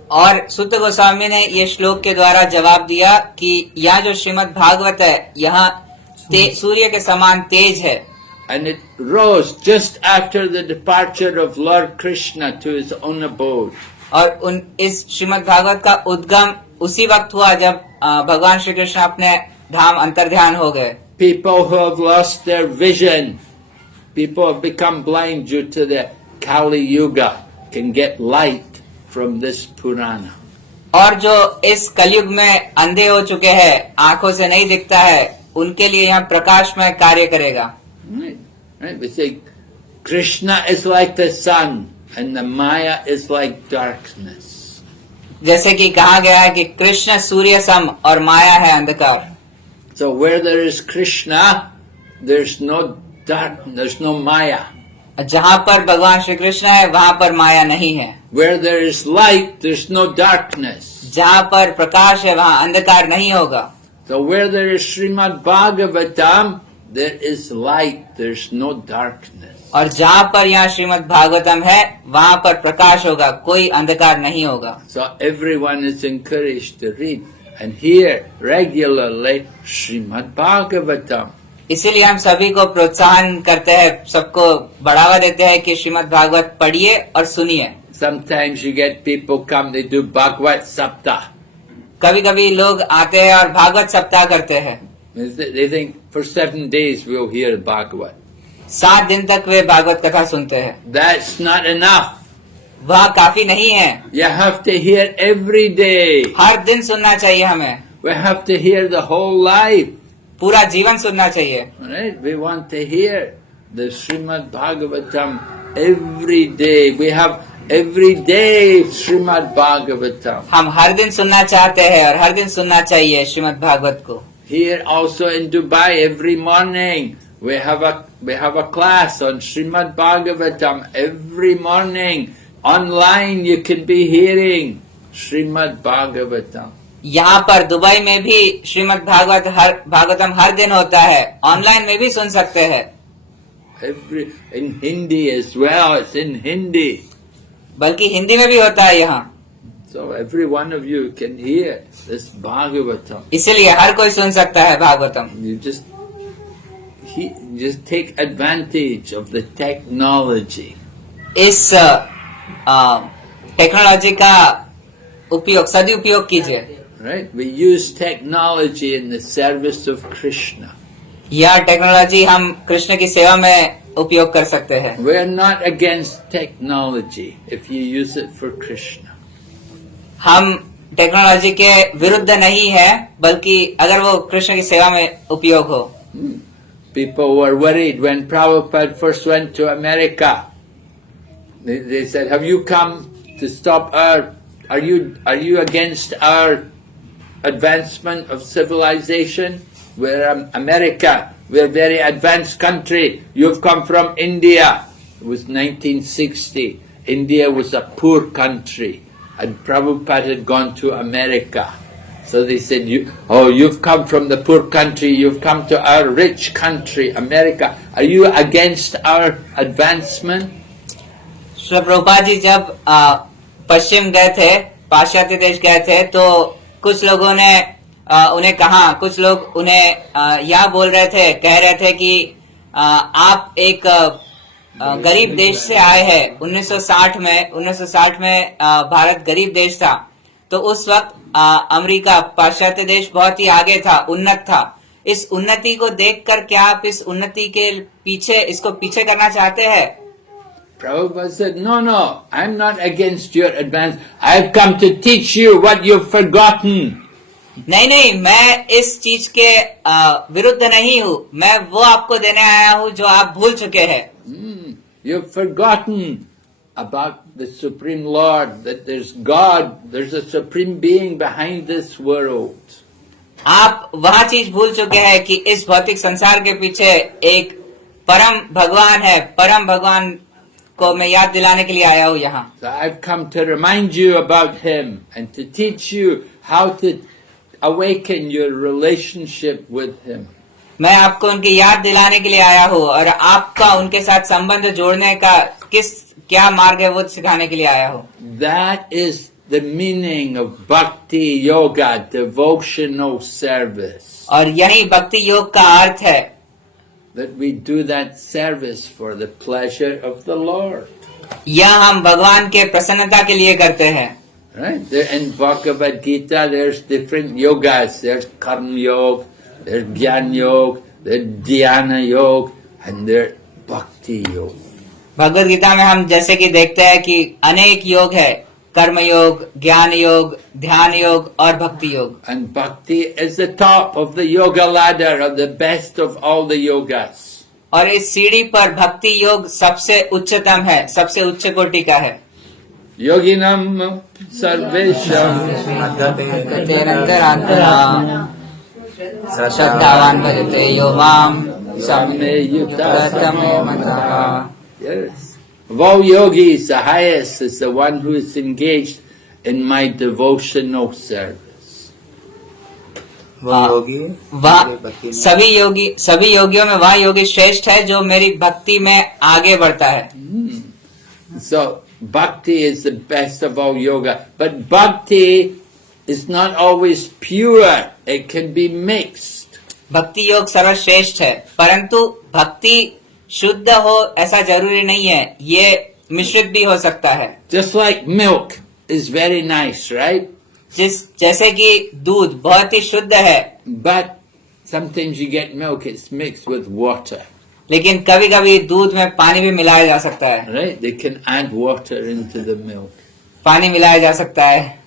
और सुत गोस्वामी ने ये श्लोक के द्वारा जवाब दिया कि यह जो श्रीमद् भागवत है यहाँ सूर्य के समान तेज है। And it rose just after the departure of Lord Krishna to his own abode. और इस श्रीमद् भागवत का उद्गम उसी वक्त हुआ जब भगवान श्री कृष्ण अपने धाम अंतर्ध्यान हो गए। People who have lost their vision, people have become blind due to the Kali Yuga, can get light from this Purana. और जो इस कलयुग में अंधे हो चुके हैं, आंखों से नहीं दिखता है, उनके लिए यह प्रकाशमय कार्य करेगा। Right, right. We say Krishna is like the sun and the Maya is like darkness. जैसे कि कहा गया है कि कृष्ण सूर्य सम और माया है अंधकार। So where there is Krishna, there's no dark, there's no Maya. जहाँ पर भगवान श्री कृष्ण है वहाँ पर माया नहीं है। Where there is light, there's no darkness. जहाँ पर प्रकाश है वहाँ अंधकार नहीं होगा। So where there is Srimad Bhagavatam, there is light, there's no darkness. और जहाँ पर यहाँ श्रीमद् भागवतम है वहाँ पर प्रकाश होगा, कोई अंधकार नहीं होगा। So everyone is encouraged to read and hear regularly Srimad Bhagavatam. इसीलिए हम सभी को प्रोत्साहन करते हैं, सबको बढ़ावा देते हैं कि श्रीमद् भागवत पढ़िए और सुनिए। Sometimes you get people come, they do Bhagavad Saptah. कभी कभी लोग आते हैं और भागवत सप्ताह करते हैं। They think for 7 days we'll hear Bhagavad. 7 दिन तक वे भागवत कथा सुनते हैं। That's not enough. वह काफी नहीं है, You have to hear every day. हर दिन सुनना चाहिए हमें, We have to hear the whole life. पूरा जीवन सुनना चाहिए। Right? We want to hear the Srimad Bhagavatam every day. We have every day Srimad Bhagavatam. हम हर दिन सुनना चाहते हैं और हर दिन सुनना चाहिए श्रीमद् भागवत को। Here also in Dubai every morning we have a class on Srimad Bhagavatam every morning. Online you can be hearing Srimad Bhagavatam. यहाँ पर दुबई में भी श्रीमद् भागवतम हर दिन होता है, ऑनलाइन में भी सुन सकते हैं। In Hindi as well, it's in Hindi. बल्कि हिंदी में भी होता है यहाँ। So every one of you can hear this Bhagavatam. इसीलिए हर कोई सुन सकता है Bhagavatam. You just take advantage of the technology. इस टेक्नोलॉजी का सदुपयोग कीजिए। Right? We use technology in the service of Krishna. यह टेक्नोलॉजी हम कृष्ण की सेवा में उपयोग कर सकते हैं। We are not against technology if you use it for Krishna. हम टेक्नोलॉजी के विरुद्ध नहीं है, बल्कि अगर वो कृष्ण की सेवा में उपयोग हो। People were worried when Prabhupada first went to America. They said, "Have you come to stop our? Are you against our advancement of civilization? We're America. We're a very advanced country. You've come from India." It was 1960. India was a poor country, and Prabhupada had gone to America. So they said, you've come from the poor country, you've come to our rich country, America. Are you against our advancement? Shri Prabhupada ji जब पश्चिम गए थे, पाश्चात्य देश गए थे, तो कुछ लोगों ने उन्हें कहा, कुछ लोग उन्हें यह बोल रहे थे, कह रहे थे कि आप एक गरीब देश से आए हैं। 1960 में भारत गरीब देश था, तो उस वक्त अमेरिका पाश्चात्य देश बहुत ही आगे था, उन्नत था। इस उन्नति को देखकर क्या आप इस उन्नति के पीछे इसको पीछे करना चाहते हैं? Prabhupada said, no, I'm not against your advance. I've come to teach you what you've forgotten. नहीं, मैं इस चीज के विरुद्ध नहीं हूँ, मैं वो आपको देने आया हूँ जो आप भूल चुके हैं। You've forgotten about the Supreme Lord, that there's God, there's a Supreme Being behind this world. आप वह चीज भूल चुके हैं कि इस भौतिक संसार के पीछे एक परम भगवान है। परम भगवान को मैं याद दिलाने के लिए आया हूँ यहाँ। So I've come to remind you about Him and to teach you how to awaken your relationship with Him. मैं आपको उनकी याद दिलाने के लिए आया हूँ और आपका उनके साथ संबंध जोड़ने का क्या मार्ग है वो सिखाने के लिए आया हूँ। That is the meaning of bhakti yoga, devotional service. और यही भक्ति योग का अर्थ है, that we do that service for the pleasure of the Lord. यह हम भगवान के प्रसन्नता के लिए करते हैं। Right? There in Bhagavad Gita, there's different yogas. There's Karma Yoga, there's Jnana Yoga, there's Dhyana Yoga, and there's Bhakti Yoga. Bhagavad Gita में हम जैसे कि देखते हैं कि अनेक योग है, कर्म योग, ज्ञान योग, ध्यान योग और भक्ति योग। And bhakti is the top of the yoga ladder of the best of all the yogas. और इस सीढ़ी पर भक्ति योग सबसे उच्चतम है, सबसे उच्च कोटि का है। Yoginam sarvesham श्रद्धावान भजते यो माम samyukta तमे मतः। Yes. Of all yogis, the highest is the one who is engaged in my devotional service. वो योगी वह सभी योगियों में वह योगी श्रेष्ठ है जो मेरी भक्ति में आगे बढ़ता है। So, bhakti is the best of all yoga. But bhakti is not always pure. It can be mixed. भक्ति योग सर्वश्रेष्ठ है, परंतु भक्ति शुद्ध हो ऐसा जरूरी नहीं है, ये मिश्रित भी हो सकता है। Just like milk is very nice, right? जैसे कि दूध बहुत ही शुद्ध है, But sometimes you get milk, it's mixed with water, लेकिन कभी कभी दूध में पानी भी मिलाया जा सकता है। right? They can add water into the milk. पानी मिलाया जा सकता है।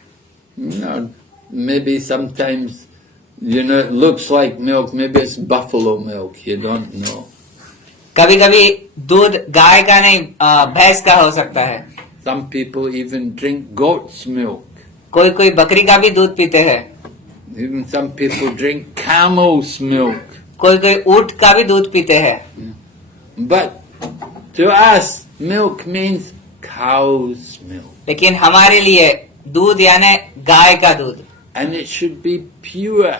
Maybe sometimes, it looks like milk, maybe it's buffalo milk, you don't know. कभी कभी दूध गाय का नहीं भैंस का हो सकता है। Some people even drink goat's milk. कोई कोई बकरी का भी दूध पीते हैं। Even some people drink camel's milk. कोई कोई ऊंट का भी दूध पीते हैं। But to us, milk means cow's milk. लेकिन हमारे लिए दूध यानी गाय का दूध, And it should be pure,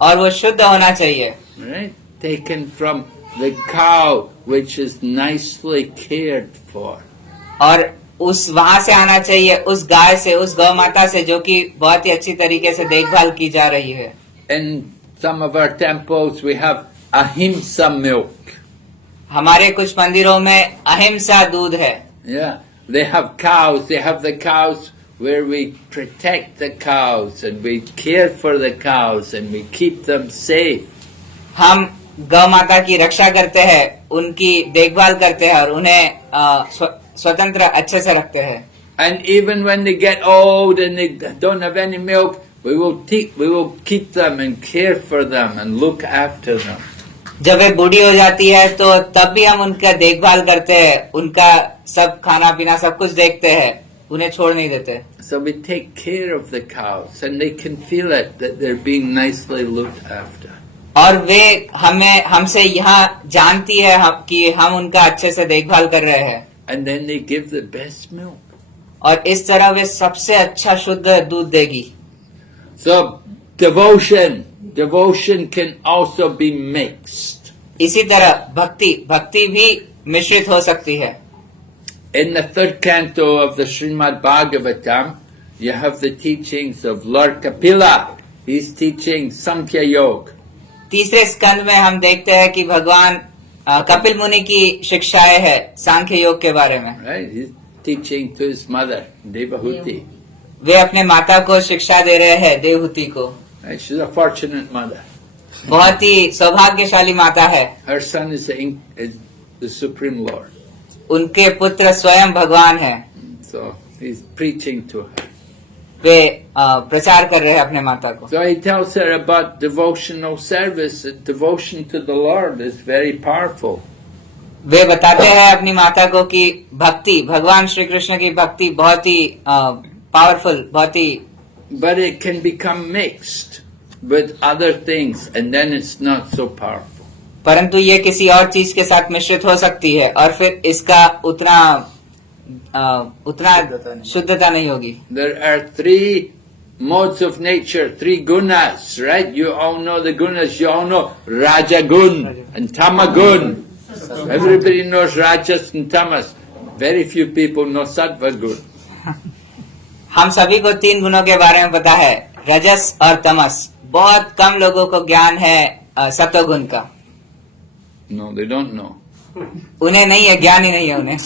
और वो शुद्ध होना चाहिए, right? Taken from the cow, which is nicely cared for. और उस वहां से आना चाहिए, उस गाय से, उस गौ माता से जो कि बहुत ही अच्छी तरीके से देखभाल की जा रही है। In some of our temples, we have ahimsa milk. हमारे कुछ मंदिरों में अहिंसा दूध है। Yeah, they have cows. They have the cows where we protect the cows and we care for the cows and we keep them safe. हम गौ माता की रक्षा करते हैं, उनकी देखभाल करते हैं और उन्हें स्वतंत्र अच्छे से रखते हैं। And even when they get old and they don't have any milk, we will keep them and care for them and look after them. जब वे बूढ़ी हो जाती है तो तब भी हम उनका देखभाल करते हैं, उनका सब खाना पीना सब कुछ देखते हैं, उन्हें छोड़ नहीं देते। So we take care of the cows and they can feel it that they're being nicely looked after. और वे हमसे यहाँ जानती है कि हम उनका अच्छे से देखभाल कर रहे हैं। And then they give the best milk. और इस तरह वे सबसे अच्छा शुद्ध दूध देगी। So devotion can also be mixed. इसी तरह भक्ति भी मिश्रित हो सकती है। In the third canto of the Srimad Bhagavatam, you have the teachings of Lord Kapila. He's teaching Samkhya Yoga. तीसरे स्कंद में हम देखते हैं कि भगवान कपिल मुनि की शिक्षाएं है सांख्य योग के बारे में। Right? He's teaching to his mother, Devahuti. वे अपने माता को शिक्षा दे रहे हैं, देवहूति को। Right? She's a fortunate mother. बहुत ही सौभाग्यशाली माता है। Her son is the Supreme Lord. उनके पुत्र स्वयं भगवान है। So he's preaching to her. वे प्रचार कर रहे हैं अपने माता को। So he tells her about devotional service. Devotion to the Lord is very powerful. वे बताते हैं अपनी माता को कि भक्ति, भगवान श्री कृष्ण की भक्ति बहुत ही पावरफुल, बहुत ही। But it can become mixed with other things and then it's not so powerful. परंतु ये किसी और चीज के साथ मिश्रित हो सकती है और फिर इसका उतना शुद्धता नहीं होगी। There are 3 modes of nature, 3 gunas, right? You all know the gunas. You all know Rajagun and Tamagun. Everybody knows Rajas and Tamas. Very few people know Sattva gun. हम सभी को 3 गुणों के बारे में पता है, रजस और तमस। बहुत कम लोगों को ज्ञान है सत्वगुण का। No, they don't know. उन्हें नहीं है, ज्ञान ही नहीं है उन्हें।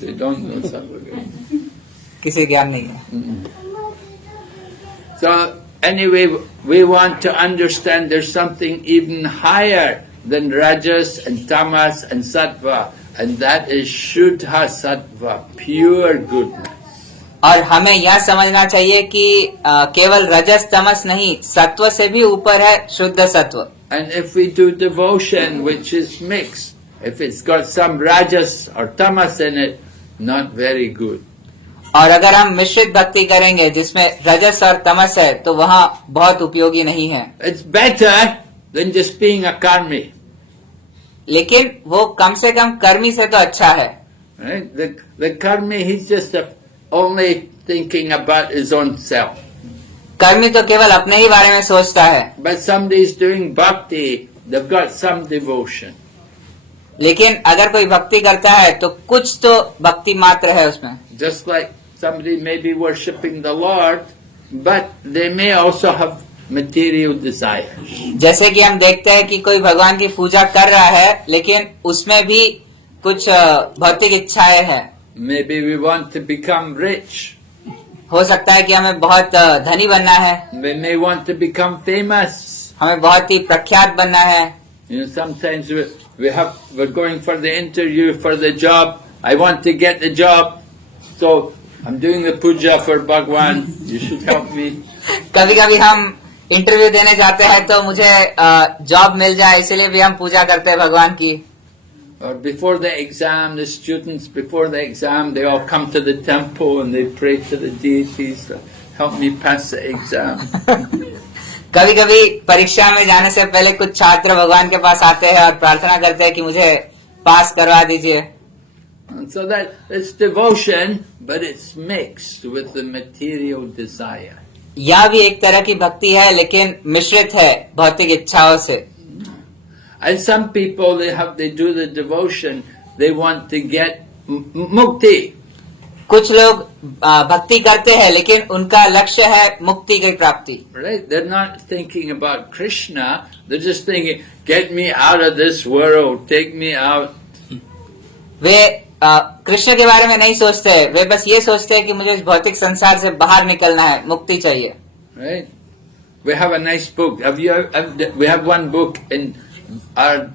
They don't know Sattva gun. किसी ज्ञान नहीं है। So anyway, we want to understand there's something even higher than Rajas and Tamas and Sattva, and that is Shuddha Sattva, pure goodness. और हमें यह समझना चाहिए कि केवल रजस तमस नहीं, सत्व से भी ऊपर है शुद्ध सत्व। And if we do devotion which is mixed, if it's got some rajas or tamas in it, not very good. और अगर हम मिश्रित भक्ति करेंगे जिसमें रजस और तमस है तो वहाँ बहुत उपयोगी नहीं है। It's better than just being a karmi. लेकिन वो कम से कम कर्मी से तो अच्छा है। Right? The karmi, he's just only thinking about his own self. कर्मी तो केवल अपने ही बारे में सोचता है। But somebody is doing bhakti, they've got some devotion. लेकिन अगर कोई भक्ति करता है तो कुछ तो भक्ति मात्र है उसमें। Just like somebody may be worshipping the Lord, but they may also have material desires. जैसे कि हम देखते हैं कि कोई भगवान की पूजा कर रहा है लेकिन उसमें भी कुछ भौतिक इच्छाएं हैं। Maybe we want to become rich. हो सकता है कि हमें बहुत धनी बनना है, We may want to become famous. हमें बहुत ही प्रख्यात बनना है। You know, sometimes we're going for the interview for the job. I want to get the job, so I'm doing the puja for Bhagwan. You should help me. कभी कभी हम interview देने जाते हैं तो मुझे जॉब मिल जाए इसलिए भी हम पूजा करते हैं भगवान की। Or before the exam, the students before the exam, they all come to the temple and they pray to the deities to help me pass the exam. कभी कभी परीक्षा में जाने से पहले कुछ छात्र भगवान के पास आते हैं और प्रार्थना करते हैं कि मुझे पास करवा दीजिए। And so it's devotion, but it's mixed with the material desire. यह भी एक तरह की भक्ति है लेकिन मिश्रित है भौतिक इच्छाओं से। And some people, they do the devotion, they want to get mukti. कुछ लोग भक्ति करते हैं लेकिन उनका लक्ष्य है मुक्ति की प्राप्ति। Right? They're not thinking about Krishna, they're just thinking, get me out of this world, take me out. वे कृष्ण के बारे में नहीं सोचते, वे बस ये सोचते हैं कि मुझे इस भौतिक संसार से बाहर निकलना है, मुक्ति चाहिए। Right? We have a nice book. We have one book in our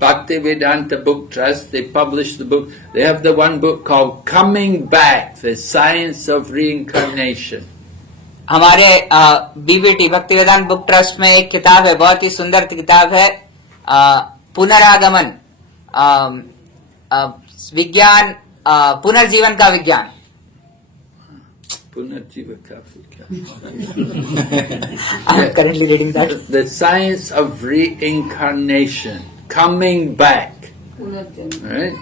Bhaktivedanta Book Trust. They published the book. They have the one book called Coming Back, The Science of Reincarnation. हमारे BBT Bhaktivedanta book trust में एक किताब है, बहुत ही सुंदर किताब है, पुनरागमन विज्ञान, पुनर्जीवन का विज्ञान। Punarjiva Kapika. I am currently reading that. The Science of Reincarnation. Coming back. Right?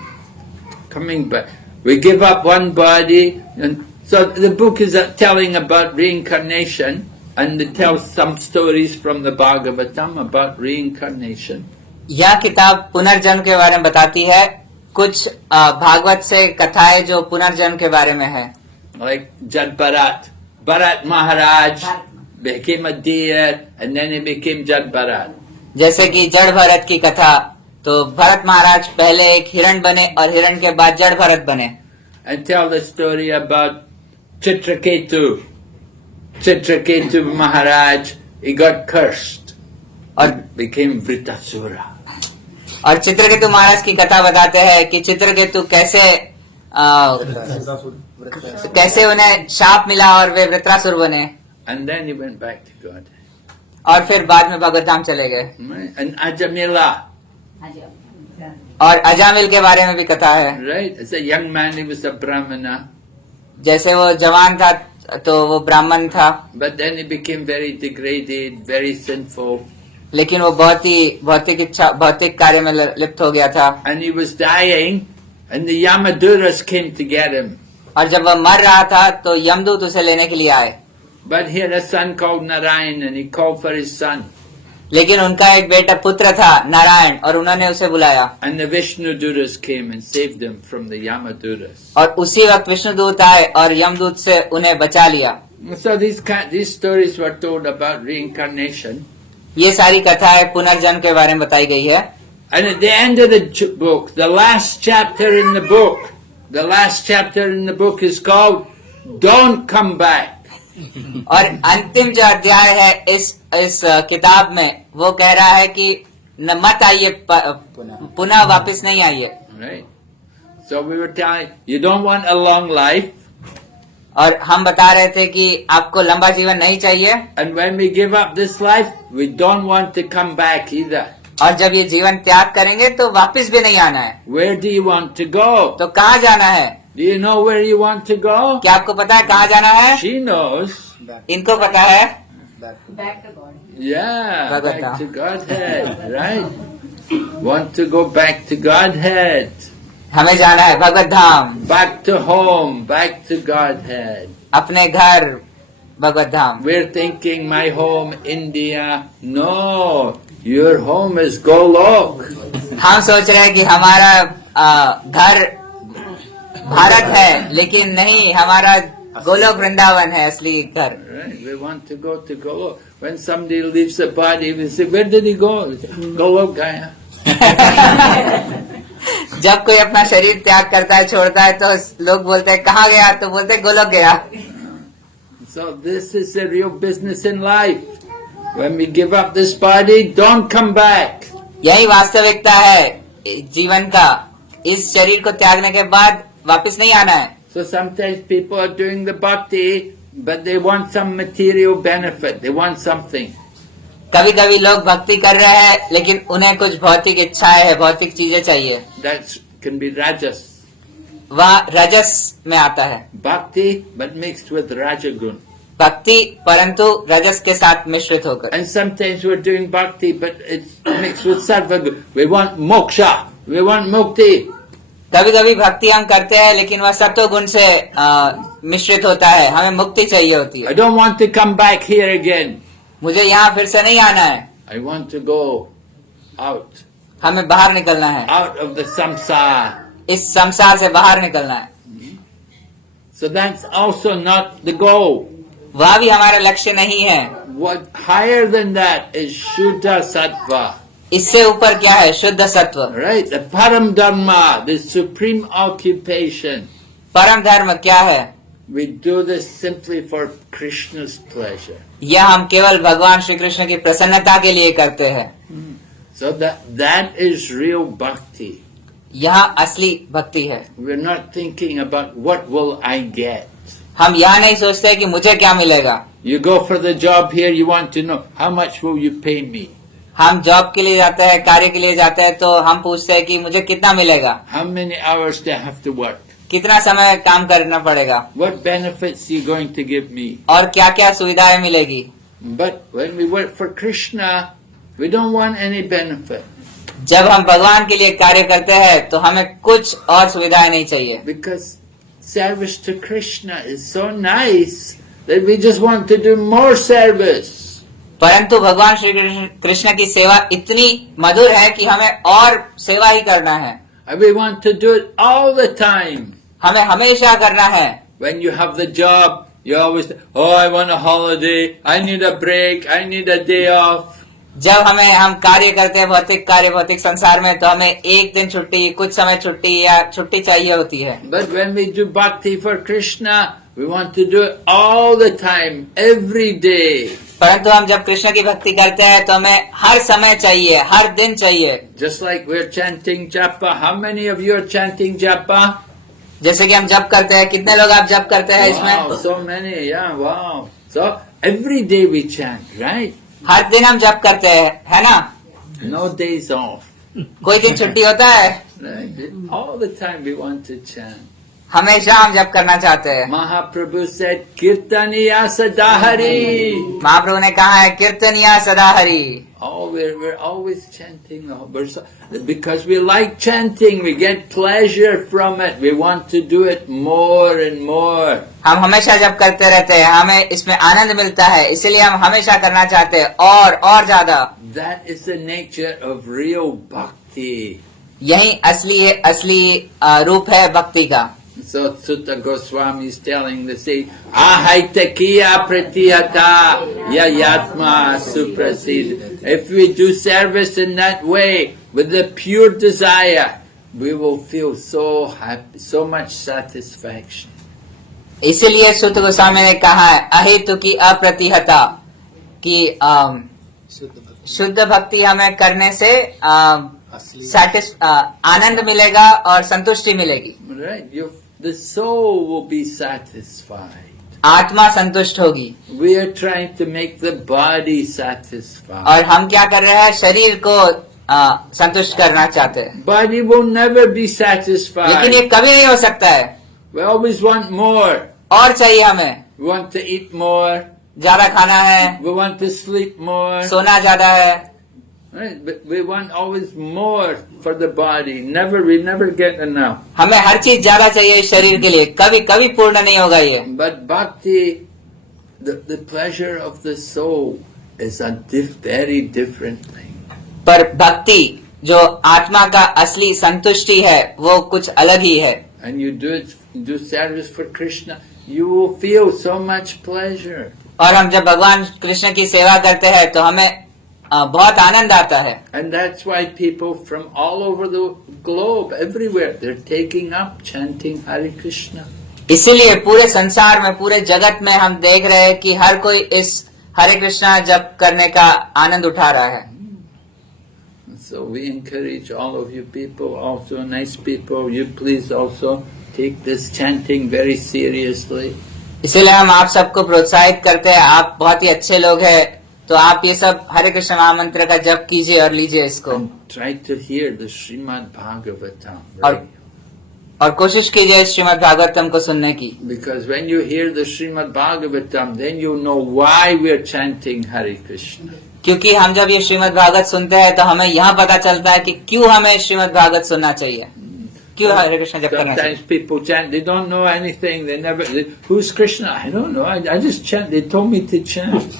Coming back. We give up one body, and so the book is telling about reincarnation, and it tells some stories from the Bhagavatam about reincarnation. यह किताब पुनर्जन्म के बारे में बताती है, कुछ भागवत से कथाएं जो पुनर्जन्म के बारे में है। Like Jad Bharat. Bharat Maharaj became a deer, and then he became Jad Bharat. जैसे कि जड़ भरत की कथा, तो भरत महाराज पहले एक हिरण बने और हिरण के बाद जड़ भरत बने। And tell the story about Chitraketu. Chitraketu Maharaj, he got cursed and became Vritasura. और चित्रकेतु महाराज की कथा बताते हैं कि चित्रकेतु कैसे उन्हें शाप मिला और वे वृत्रासुर बने। And then he went back to God. और फिर बाद में भगवत धाम चले गए। Right? And Ajamila, और अजामिल के बारे में भी कथा है। right? As a young man, he was a Brahmana. जैसे वो जवान था तो वो ब्राह्मण था, But then he became very degraded, very sinful. लेकिन वो बहुत ही भौतिक कार्य में लिप्त हो गया था। And he was dying, and the Yamaduras came to get him. और जब वह मर रहा था तो यमदूत उसे लेने के लिए आए। But he had a son called Narayan, and he called for his son. लेकिन उनका एक बेटा पुत्र था नारायण, और उन्होंने उसे बुलाया। And the Vishnuduras came and saved him from the Yamaduras. और उसी वक्त विष्णुदूत आए और यमदूत से उन्हें बचा लिया। So these stories were told about reincarnation. ये सारी कथाएं पुनर्जन्म के बारे में बताई गई है। And at the end of the book, the last chapter in the book is called Don't Come Back. और अंतिम जो अध्याय है इस किताब में वो कह रहा है कि न मत आइए, पुनः वापस नहीं आइए। Right? So we were telling you don't want a long life, और हम बता रहे थे कि आपको लंबा जीवन नहीं चाहिए, And when we give up this life, we don't want to come back either. और जब ये जीवन त्याग करेंगे तो वापस भी नहीं आना है। Where do you want to go? तो कहाँ जाना है? Do you know where you want to go? क्या आपको पता है कहाँ जाना है? She knows. इनको पता है। Back to God. Yeah, Bhagavad back to Gita. Godhead, right? Want to go back to Godhead. हमें जाना है भगवत धाम, Back to home, back to Godhead. अपने घर भगवत धाम। We're thinking my home, India. No, your home is Golok. हम सोच रहे हैं कि हमारा घर भारत है, लेकिन नहीं, हमारा गोलोक वृंदावन है असली घर। Right, we want to go to Golok. When somebody leaves the body, we say, where did he go? Golok Gaya. जब कोई अपना शरीर त्याग करता है, छोड़ता है, तो लोग बोलते हैं कहाँ गया, तो बोलते हैं गोलोक गया। So this is the real business in life. When we give up this body, don't come back. यही वास्तविकता है जीवन का। इस शरीर को त्यागने के बाद वापस नहीं आना है। So sometimes people are doing the bhakti, but they want some material benefit. They want something. कभी कभी लोग भक्ति कर रहे हैं, लेकिन उन्हें कुछ भौतिक इच्छाएं है, भौतिक चीजें चाहिए। That can be rajas. वह रजस में आता है। Bhakti, but mixed with rajagun. भक्ति परंतु रजस के साथ मिश्रित होकर। And sometimes we're doing bhakti, but it's mixed with sattvagun. We want moksha. We want mukti. कभी कभी भक्ति हम करते हैं, लेकिन वह सत्व गुण से मिश्रित होता है। हमें मुक्ति चाहिए होती I है। don't want to come back here again. मुझे यहाँ फिर से नहीं आना है, I want to go out. हमें बाहर निकलना है, Out of the samsara. इस संसार से बाहर निकलना है। So that's also not the goal. वह भी हमारा लक्ष्य नहीं है। What higher than that is Shuddha Sattva. इससे ऊपर क्या है? शुद्ध सत्व। Right? The Param Dharma, the supreme occupation. परम धर्म क्या है? We do this simply for Krishna's pleasure. यह हम केवल भगवान श्री कृष्ण की प्रसन्नता के लिए करते हैं। So that is real bhakti. यह असली भक्ति है। We're not thinking about what will I get. हम यह नहीं सोचते कि मुझे क्या मिलेगा। You go for the job here, you want to know how much will you pay me? हम जॉब के लिए जाते हैं, कार्य के लिए जाते हैं, तो हम पूछते हैं कि मुझे कितना मिलेगा, How many hours do I have to work? कितना समय काम करना पड़ेगा, What benefits are you going to give me? और क्या क्या सुविधाएं मिलेगी। But when we work for Krishna, we don't want any benefit. जब हम भगवान के लिए कार्य करते हैं तो हमें कुछ और सुविधाएं नहीं चाहिए, Because service to Krishna is so nice that we just want to do more service. परंतु भगवान श्री कृष्ण की सेवा इतनी मधुर है कि हमें और सेवा ही करना है। And we want to do it all the time. हमें हमेशा करना है। When you have the job, you always, oh, I want a holiday, I need a break, I need a day off. जब हम कार्य करते हैं, भौतिक संसार में, तो हमें एक दिन छुट्टी, कुछ समय छुट्टी या छुट्टी चाहिए होती है। But when we do bhakti for Krishna, we want to do it all the time, every day. परंतु हम जब कृष्ण की भक्ति करते हैं तो हमें हर समय चाहिए, हर दिन चाहिए। Just like we're chanting japa. How many of you are chanting japa? जैसे कि हम जप करते हैं, कितने लोग आप जप करते हैं Wow, इसमें? so many, yeah, wow. So every day we chant, right? हर दिन हम जप करते हैं, है ना? No days off. कोई दिन छुट्टी होता है? Right? All the time we want to chant. हमेशा हम जप करना चाहते हैं। Mahaprabhu said, Kirtaniya Sadahari. महाप्रभु ने कहा है कीर्तनिया सदा Hari. Oh, we're always chanting. Because we like chanting, we get pleasure from it. We want to do it more and more. हम हमेशा जप करते रहते हैं, हमें इसमें आनंद मिलता है, इसलिए हम हमेशा करना चाहते हैं और ज्यादा। That is the nature of real bhakti. यही असली रूप है भक्ति का। So Sutta Goswami is telling the sea, Ahaitakiya pratihata yayatma suprasid. If we do service in that way, with the pure desire, we will feel so happy, so much satisfaction. इसीलिए सुत गोस्वामी ने कहा है अहेतु की अप्रतिहता, कि शुद्ध भक्ति हमें करने से आनंद मिलेगा और संतुष्टि मिलेगी। Right? the soul will be satisfied. आत्मा संतुष्ट होगी। We are trying to make the body satisfied. और हम क्या कर रहे हैं, शरीर को संतुष्ट करना चाहते हैं, Body will never be satisfied. लेकिन ये कभी नहीं हो सकता है। We always want more. और चाहिए हमें, We want to eat more. ज्यादा खाना है, We want to sleep more. सोना ज्यादा है, Right? But we want always more for the body. We never get enough. हमें हर चीज ज्यादा चाहिए इस शरीर के लिए, कभी कभी पूर्ण नहीं होगा ये। But bhakti, the pleasure of the soul is a very different thing. पर भक्ति जो आत्मा का असली संतुष्टि है वो कुछ अलग ही है। And you do service for Krishna, you will feel so much pleasure. और हम जब भगवान कृष्ण की सेवा करते हैं तो हमें बहुत आनंद आता है। And that's why people from all over the globe, everywhere, they're taking up chanting Hare Krishna. इसीलिए पूरे संसार में, पूरे जगत में हम देख रहे हैं कि हर कोई इस हरे कृष्णा जप करने का आनंद उठा रहा है। So we encourage all of you people, also nice people, you please also take this chanting very seriously. इसीलिए हम आप सबको प्रोत्साहित करते हैं, आप बहुत ही अच्छे लोग हैं, तो आप ये सब हरे कृष्ण महामंत्र का जप कीजिए और लीजिए इसको। And try to hear the Srimad Bhagavatam. Right? और कोशिश कीजिए श्रीमद् भागवतम को सुनने की। Because when you hear the Srimad Bhagavatam, then you know why we're chanting Hare Krishna. क्योंकि हम जब ये श्रीमद् भागवत सुनते हैं तो हमें यहाँ पता चलता है कि क्यों हमें श्रीमद् भागवत सुनना चाहिए, क्यों हरे कृष्ण जप करना चाहिए। Sometimes people chant, they don't know anything, who's Krishna? I don't know, I just chant, they told me to chant.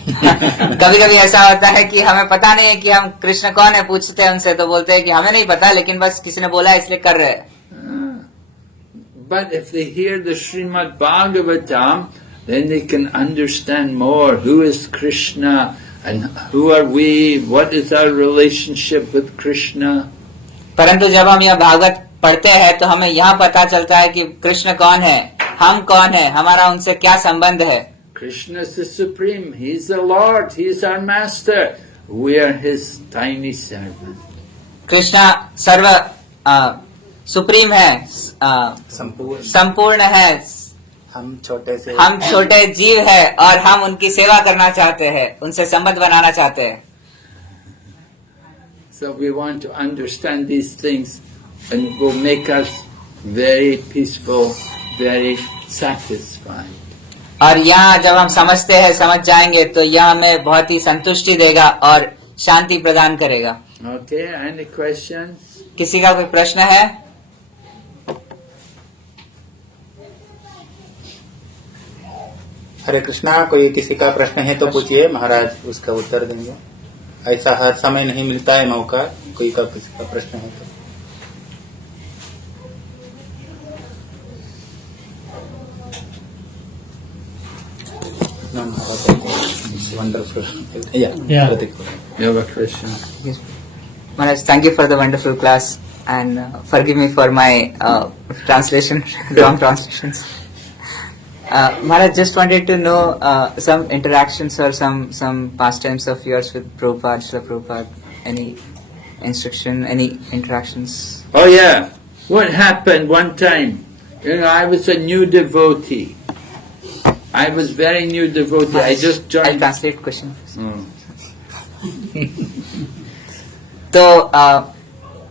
कभी कभी ऐसा होता है कि हमें पता नहीं है कि हम कृष्ण कौन है, पूछते हैं उनसे तो बोलते हैं कि हमें नहीं पता, लेकिन बस किसी ने बोला इसलिए कर रहे हैं। But if they hear the Srimad Bhagavatam, then they can understand more who is Krishna and who are we, what is our relationship with Krishna. परंतु जब हम यह भागवत पढ़ते हैं तो हमें यहाँ पता चलता है कि कृष्ण कौन है, हम कौन है, हमारा उनसे क्या संबंध है। Krishna is the Supreme, He is the Lord, He is our Master. We are His tiny servant. Krishna सर्व सुप्रीम है, संपूर्ण है, हम छोटे से हम छोटे जीव है और हम उनकी सेवा करना चाहते हैं, उनसे संबंध बनाना चाहते हैं। So we want to understand these things and it will make us very peaceful, very satisfied. और यहाँ जब हम समझते हैं, समझ जाएंगे तो यह हमें बहुत ही संतुष्टि देगा और शांति प्रदान करेगा। Okay, any questions? किसी का कोई प्रश्न है? हरे कृष्णा, कोई किसी का प्रश्न है तो पूछिए, महाराज उसका उत्तर देंगे। ऐसा हर समय नहीं मिलता है मौका, कोई का किसी का प्रश्न है तो। No, it's wonderful. Yeah. Pratik. You have a question? Yes. Maharaj, thank you for the wonderful class and forgive me for my translation, wrong translations. Maharaj, just wanted to know some interactions or some pastimes of yours with Prabhupada, Srila Prabhupada. Any instruction, any interactions? Oh yeah, what happened one time? I was a new devotee. I was very new devotee. I just I'll joined. translate question. Hmm. तो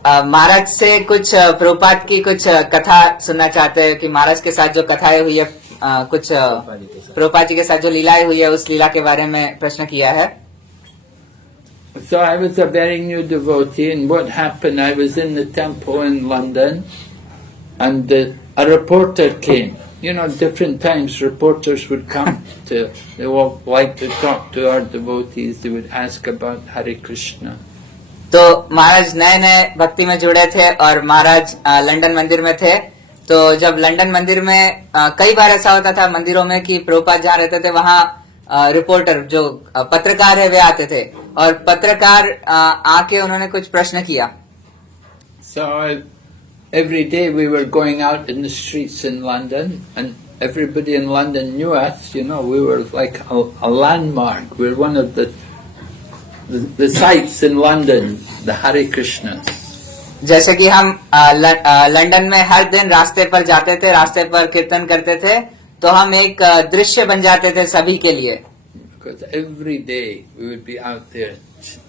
महाराज से कुछ प्रभुपाद की कुछ कथा सुनना चाहते हैं कि महाराज के साथ जो कथाएं हुई है, कुछ प्रभुपाद जी के साथ जो लीलाएं हुई है उस लीला के बारे में प्रश्न किया है। So I was a very new devotee, and what happened? I was in the temple in London, and a reporter came. Different times reporters would come they all like to talk to our devotees. They would ask about Hare Krishna. तो महाराज नए नए भक्ति में जुड़े थे और महाराज London मंदिर में थे। तो जब लंदन मंदिर में कई बार ऐसा होता था मंदिरों में कि प्रभुपाद जहाँ रहते थे वहाँ रिपोर्टर जो पत्रकार है वे आते थे और पत्रकार आके उन्होंने कुछ प्रश्न किया। So every day we were going out in the streets in London, and everybody in London knew us. We were like a landmark. We were one of the sites in London, the Hare Krishnas. जैसे कि हम London में हर दिन रास्ते पर जाते थे, रास्ते पर कीर्तन करते थे, तो हम एक दृश्य बन जाते थे सभी के लिए। Because every day we would be out there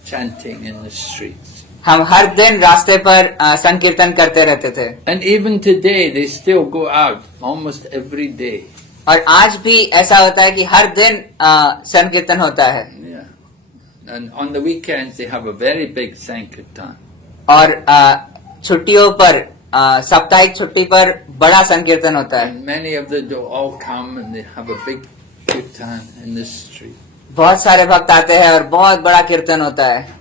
chanting in the streets. हम हर दिन रास्ते पर संकीर्तन करते रहते थे। And even today they still go out almost every day. और आज भी ऐसा होता है कि हर दिन संकीर्तन होता है। Yeah. And on the weekends they have a very big Sankirtan. और छुट्टियों पर साप्ताहिक छुट्टी पर बड़ा संकीर्तन होता है। And many of them all come and they have a big kirtan in the street. बहुत सारे भक्त आते हैं और बहुत बड़ा कीर्तन होता है।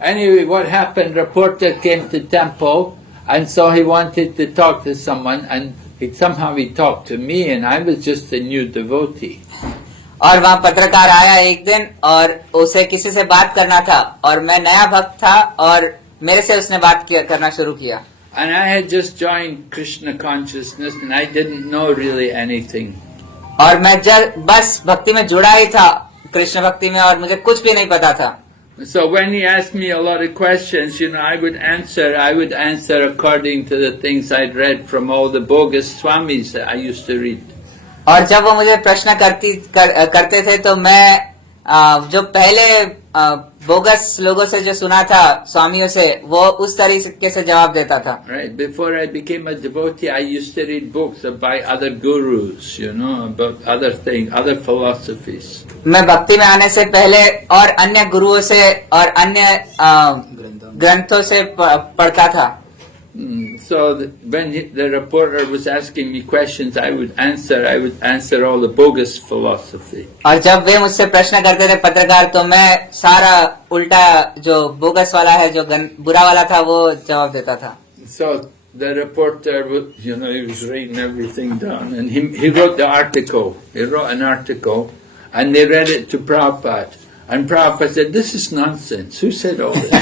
Anyway, what happened, reporter came to temple and so he wanted to talk to someone and somehow he talked to me and I was just a new devotee. और वहाँ पत्रकार आया एक दिन और उसे किसी से बात करना था और मैं नया भक्त था और मेरे से उसने बात करना शुरू किया। And I had just joined Krishna consciousness and I didn't know really anything. और मैं बस भक्ति में जुड़ा ही था, कृष्ण भक्ति में, और मुझे कुछ भी नहीं पता था। So when he asked me a lot of questions, I would answer according to the things I'd read from all the bogus swamis that I used to read. और जब वो मुझे प्रश्न करते थे तो मैं जो पहले बोगस लोगों से जो सुना था स्वामियों से, वो उस तरीके से जवाब देता था। Right. Before I became a devotee, I used to read books by other gurus, about other things, other philosophies. मैं भक्ति में आने से पहले और अन्य गुरुओं से और अन्य ग्रंथों से पढ़ता था। So when the reporter was asking me questions, I would answer all the bogus philosophy. और जब वे मुझसे प्रश्न करते थे पत्रकार, तो मैं सारा उल्टा जो बोगस वाला है, जो बुरा वाला था, वो जवाब देता था। So the reporter, he was writing everything down, and he wrote the article. He wrote an article, and they read it to Prabhupada. And Prabhupada said, "This is nonsense. Who said all this?"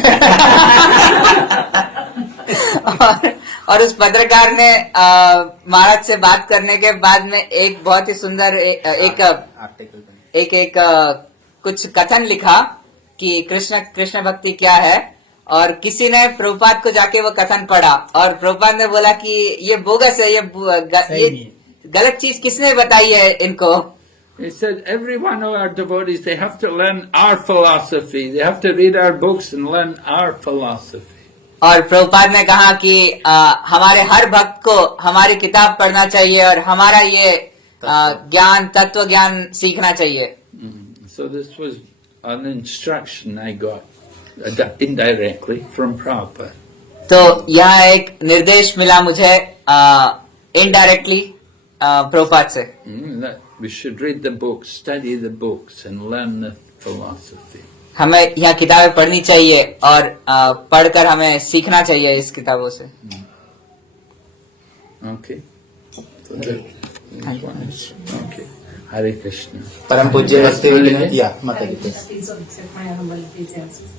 और उस पत्रकार ने महाराज से बात करने के बाद में एक बहुत ही सुंदर एक कुछ कथन लिखा कि कृष्ण भक्ति क्या है, और किसी ने प्रभुपाद को जाके वो कथन पढ़ा और प्रभुपाद ने बोला कि ये बोगस है, ये गलत चीज किसने बताई है इनको। He said, "Every one of our devotees, they have to learn our philosophy. They have to read our books and learn our philosophy." और प्रभुपाद ने कहा कि हमारे हर भक्त को हमारी किताब पढ़ना चाहिए और हमारा ये तत्व ज्ञान सीखना चाहिए। So this was an instruction I got indirectly from Prabhupada. तो यहाँ एक निर्देश मिला मुझे इनडायरेक्टली प्रभुपाद से। That we should read the books, study the books, and learn the philosophy. हमें यहाँ किताबें पढ़नी चाहिए और पढ़कर हमें सीखना चाहिए इस किताबों से। Okay. Okay. Hare Krishna. परम पूज्य भक्ति विनोद माता जी। Please accept my humble obeisances.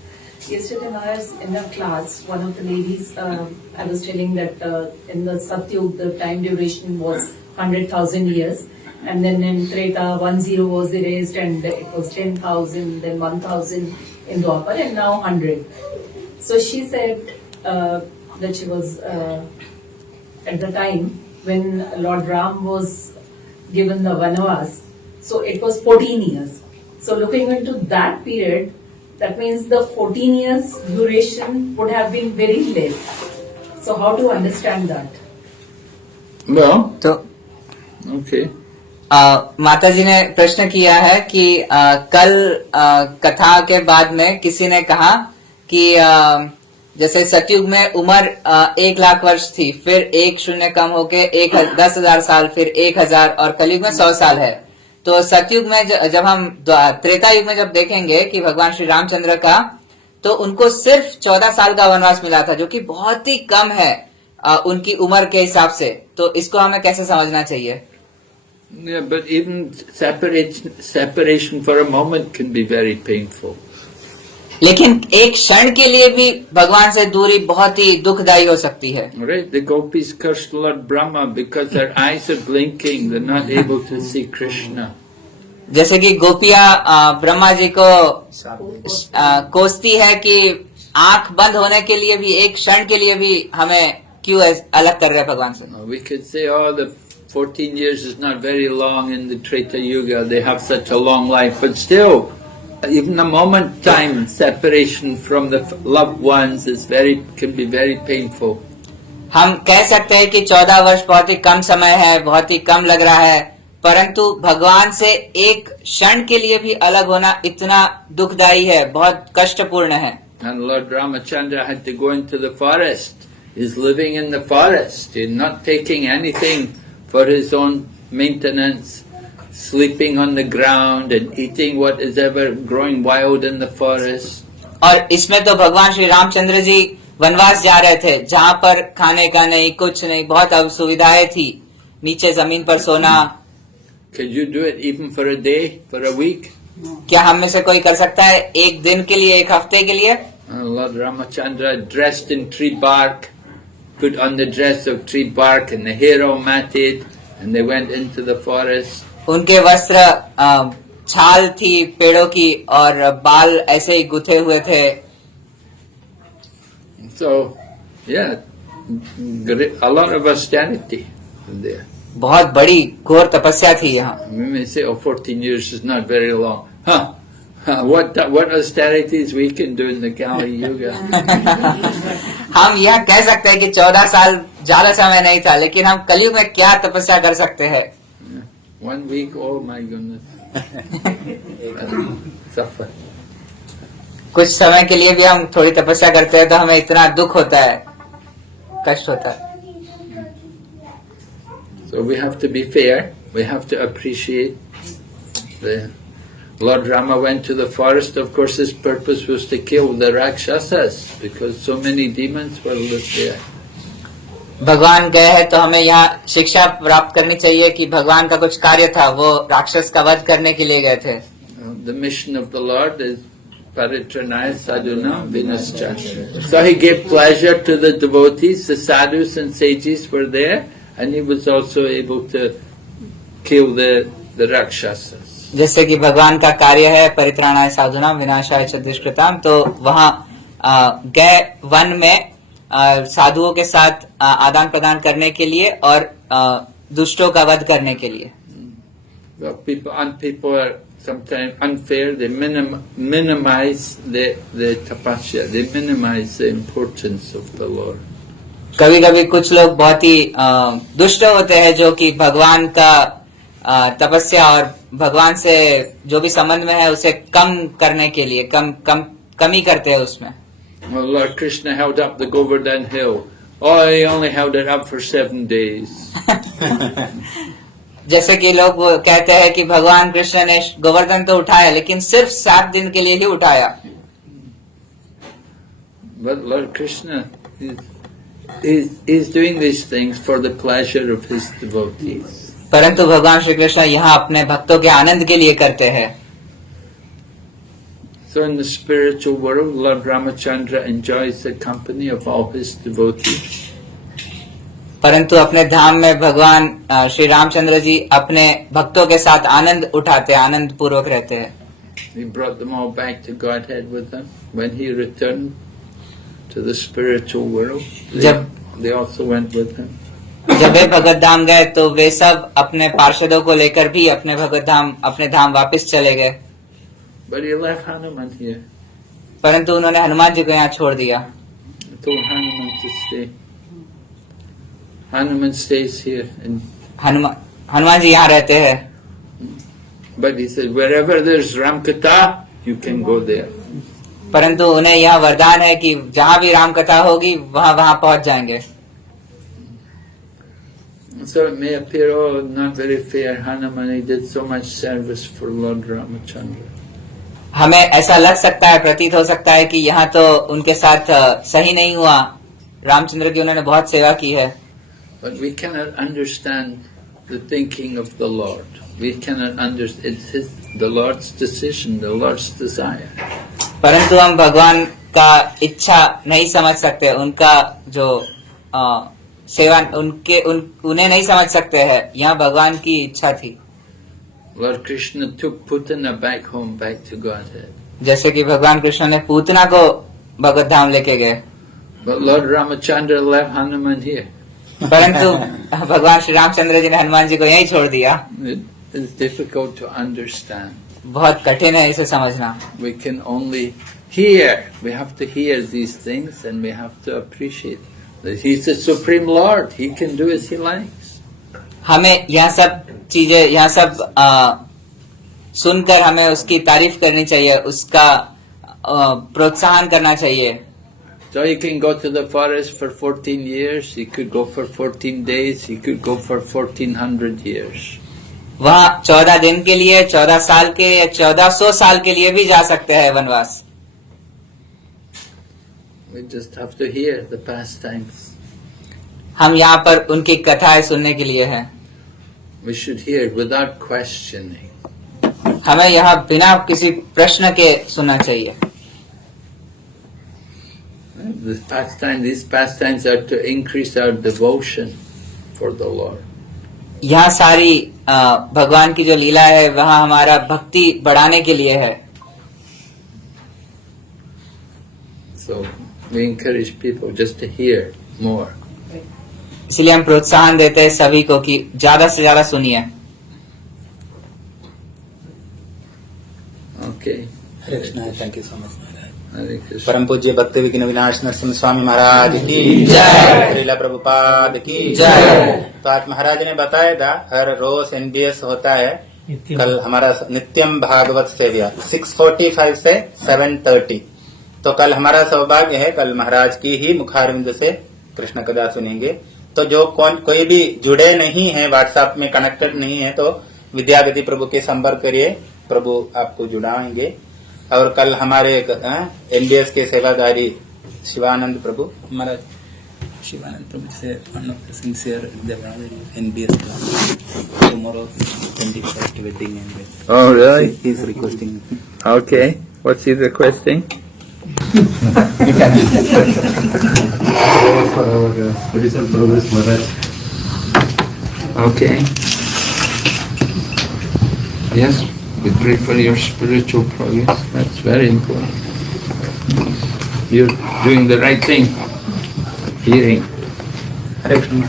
Yesterday, Maharaj, in the class, one of the ladies, I was telling that in the Satyug, the time duration was 100,000 years. And then in Treta, 10 was erased and it was 10,000, then 1,000 in Dwapar, and now 100. So she said that she was at the time when Lord Ram was given the Vanavas, so it was 14 years. So looking into that period, that means the 14 years duration would have been very less. So how to understand that? Well, तो okay. माता जी ने प्रश्न किया है कि कल कथा के बाद में किसी ने कहा कि जैसे सतयुग में उम्र 1,00,000 वर्ष थी, फिर 1 शून्य कम होके 10,000 साल, फिर 1,000, और कलयुग में 100 साल है। तो सतयुग में जब हम त्रेता युग में जब देखेंगे कि भगवान श्री रामचंद्र का, तो उनको सिर्फ 14 साल का वनवास मिला था, जो कि बहुत ही कम है उनकी उम्र के हिसाब से। तो इसको हमें कैसे समझना चाहिए? Yeah, but even separation for a moment can be very painful. लेकिन एक क्षण के लिए भी भगवान से दूरी बहुत ही दुखदायी हो सकती है। Right? The gopis cursed Lord Brahma because their eyes are blinking; they're not able to see Krishna. जैसे कि गोपियां ब्रह्मा जी को कोसती है कि आंख बंद होने के लिए भी, एक क्षण के लिए भी हमें क्यों अलग कर रहे हैं भगवान से? We could say, oh, the 14 years is not very long in the Treta Yuga. They have such a long life, but still, even a moment time separation from the loved ones can be very painful. हम कह सकते हैं कि 14 वर्ष बहुत ही कम समय है, बहुत ही कम लग रहा है, परंतु भगवान से एक क्षण के लिए भी अलग होना इतना दुखदायी है, बहुत कष्टपूर्ण है। And Lord Ramachandra had to go into the forest. He's living in the forest. He's not taking anything for his own maintenance, sleeping on the ground and eating what is ever growing wild in the forest. और इसमें तो भगवान श्री रामचंद्र जी वनवास जा रहे थे, जहाँ पर खाने का नहीं, कुछ नहीं, बहुत असुविधाएं थी, नीचे जमीन पर सोना। Could you do it even for a day, for a week? क्या हम में से कोई कर सकता है एक दिन के लिए, एक हफ्ते के लिए? Lord Ramachandra dressed in tree bark, put on the dress of tree bark and the hair all matted, and they went into the forest. उनके वस्त्र छाल थी पेड़ों की और बाल ऐसे ही गुथे हुए थे। So, yeah, a lot of austerity there. बहुत बड़ी घोर तपस्या थी यहाँ। We may say, oh, 14 years is not very long. What austerities we can do in the Kali Yuga. हम यह कह सकते हैं कि 14 साल ज्यादा समय नहीं था, लेकिन हम कलयुग में क्या तपस्या कर सकते हैं? 1 week, oh my goodness. Suffer. कुछ समय के लिए भी हम थोड़ी तपस्या करते हैं तो हमें इतना दुख होता है, कष्ट होता है। So we have to be fair. We have to appreciate the Lord Rama went to the forest. Of course, his purpose was to kill the Rakshasas because so many demons were lived there. भगवान गए हैं तो हमें यहाँ शिक्षा प्राप्त करनी चाहिए कि भगवान का कुछ कार्य था, वो राक्षस का वध करने के लिए गए थे। The mission of the Lord is paritranaya sadhuna vinascha. So he gave pleasure to the devotees. The sadhus and sages were there, and he was also able to kill the Rakshasas. जैसे कि भगवान का कार्य है परित्राणाय साधुना विनाशाय च दुष्कृताम, तो वहाँ गए वन में साधुओं के साथ आदान प्रदान करने के लिए और दुष्टों का वध करने के लिए। Well, people are sometimes unfair. They minimize the tapasya. They minimize the importance of the Lord. कभी कभी कुछ लोग बहुत ही दुष्ट होते हैं जो कि भगवान का तपस्या और भगवान से जो भी संबंध में है उसे कम करने के लिए कमी करते हैं उसमें। Well, Lord Krishna held up the Govardhan hill. Oh, he only held it up for 7 days. जैसे कि लोग कहते हैं कि भगवान कृष्ण ने गोवर्धन तो उठाया लेकिन सिर्फ 7 दिन के लिए ही उठाया। But Lord Krishna is doing these things for the pleasure of his devotees. परंतु भगवान श्री कृष्ण यहाँ अपने भक्तों के आनंद के लिए करते हैं। So in the spiritual world, Lord Ramachandra enjoys the company of all his devotees. परंतु अपने धाम में भगवान श्री रामचंद्र जी अपने भक्तों के साथ आनंद उठाते हैं, आनंद पूर्वक रहते हैं। He brought them all back to Godhead with him when he returned to the spiritual world. They also went with him. जब वे भगत धाम गए तो वे सब अपने पार्षदों को लेकर भी अपने अपने धाम वापस चले गए। But he left Hanuman here. परंतु उन्होंने हनुमान जी को यहाँ छोड़ दिया। He told Hanuman to stay. Hanuman stays here. Hanuman ji यहाँ रहते हैं। But he said, wherever there's Ramkatha, you can go there. परंतु उन्हें यह वरदान है कि जहाँ भी राम कथा होगी वहाँ पहुँच जाएंगे। So it may appear, oh, not very fair. Hanuman, he did so much service for Lord Ramachandra. हमें ऐसा लग सकता है, प्रतीत हो सकता है कि यहाँ तो उनके साथ सही नहीं हुआ, रामचंद्र की उन्होंने बहुत सेवा की है। But we cannot understand the thinking of the Lord. We cannot understand. It's the Lord's decision, the Lord's desire. परंतु हम भगवान का इच्छा नहीं समझ सकते, उनका जो सेवा उन्हें नहीं समझ सकते हैं। यहाँ भगवान की इच्छा थी। Lord Krishna took Putana back home, back to Godhead. जैसे कि भगवान कृष्ण ने पूतना को भगवत धाम लेके गए, But Lord Ramachandra left Hanuman here. परंतु भगवान श्री रामचंद्र जी ने हनुमान जी को यहीं छोड़ दिया। It is difficult to understand. बहुत कठिन है इसे समझना। We can only hear. We have to hear these things and we have to appreciate that He's the Supreme Lord. He can do as He likes. हमें यह सब चीजें, यह सब सुनकर हमें उसकी तारीफ करनी चाहिए, उसका प्रोत्साहन करना चाहिए। So He can go to the forest for 14 years, He could go for 14 days, He could go for 1400 years. वहाँ 14 दिन के लिए, 14 साल के या 1400 साल के लिए भी जा सकते हैं वनवास। We just have to hear the pastimes. हम यहाँ पर उनकी कथाएं सुनने के लिए हैं। We should hear without questioning. हमें यहाँ बिना किसी प्रश्न के सुनना चाहिए। These pastimes are to increase our devotion for the Lord. यहाँ सारी भगवान की जो लीला है वहाँ हमारा भक्ति बढ़ाने के लिए है। So we encourage people just to hear more. इसलिए हम प्रोत्साहन देते हैं सभी को कि ज्यादा से ज्यादा सुनिए। Okay. Hare Krishna, thank you so much Maharaj. Hare Krishna. परम पूज्य भक्ति विघ्न विनाश नरसिंह स्वामी महाराज की जय, श्रीला प्रभुपाद की जय। तो आज महाराज ने बताया था हर रोज NBS होता है। कल हमारा नित्यम भागवत सेव्या 6:45 से 7:30। तो कल हमारा सौभाग्य है, कल महाराज की ही मुखारविंद से कृष्ण कथा सुनेंगे। तो जो कोई भी जुड़े नहीं है, व्हाट्सएप में कनेक्टेड नहीं है, तो विद्यागति प्रभु के संपर्क करिए, प्रभु आपको जुड़ाएंगे। और कल हमारे NBS के सेवादारी शिवानंद प्रभु, हमारा शिवानंद प्रभु से sincere NBS tomorrow 21st wedding anniversary. Oh, really? He is requesting. Okay. What's he requesting? For our spiritual progress, Maharaj. Okay. Yes, we pray for your spiritual progress. That's very important. You're doing the right thing. Hearing. Hare Krishna.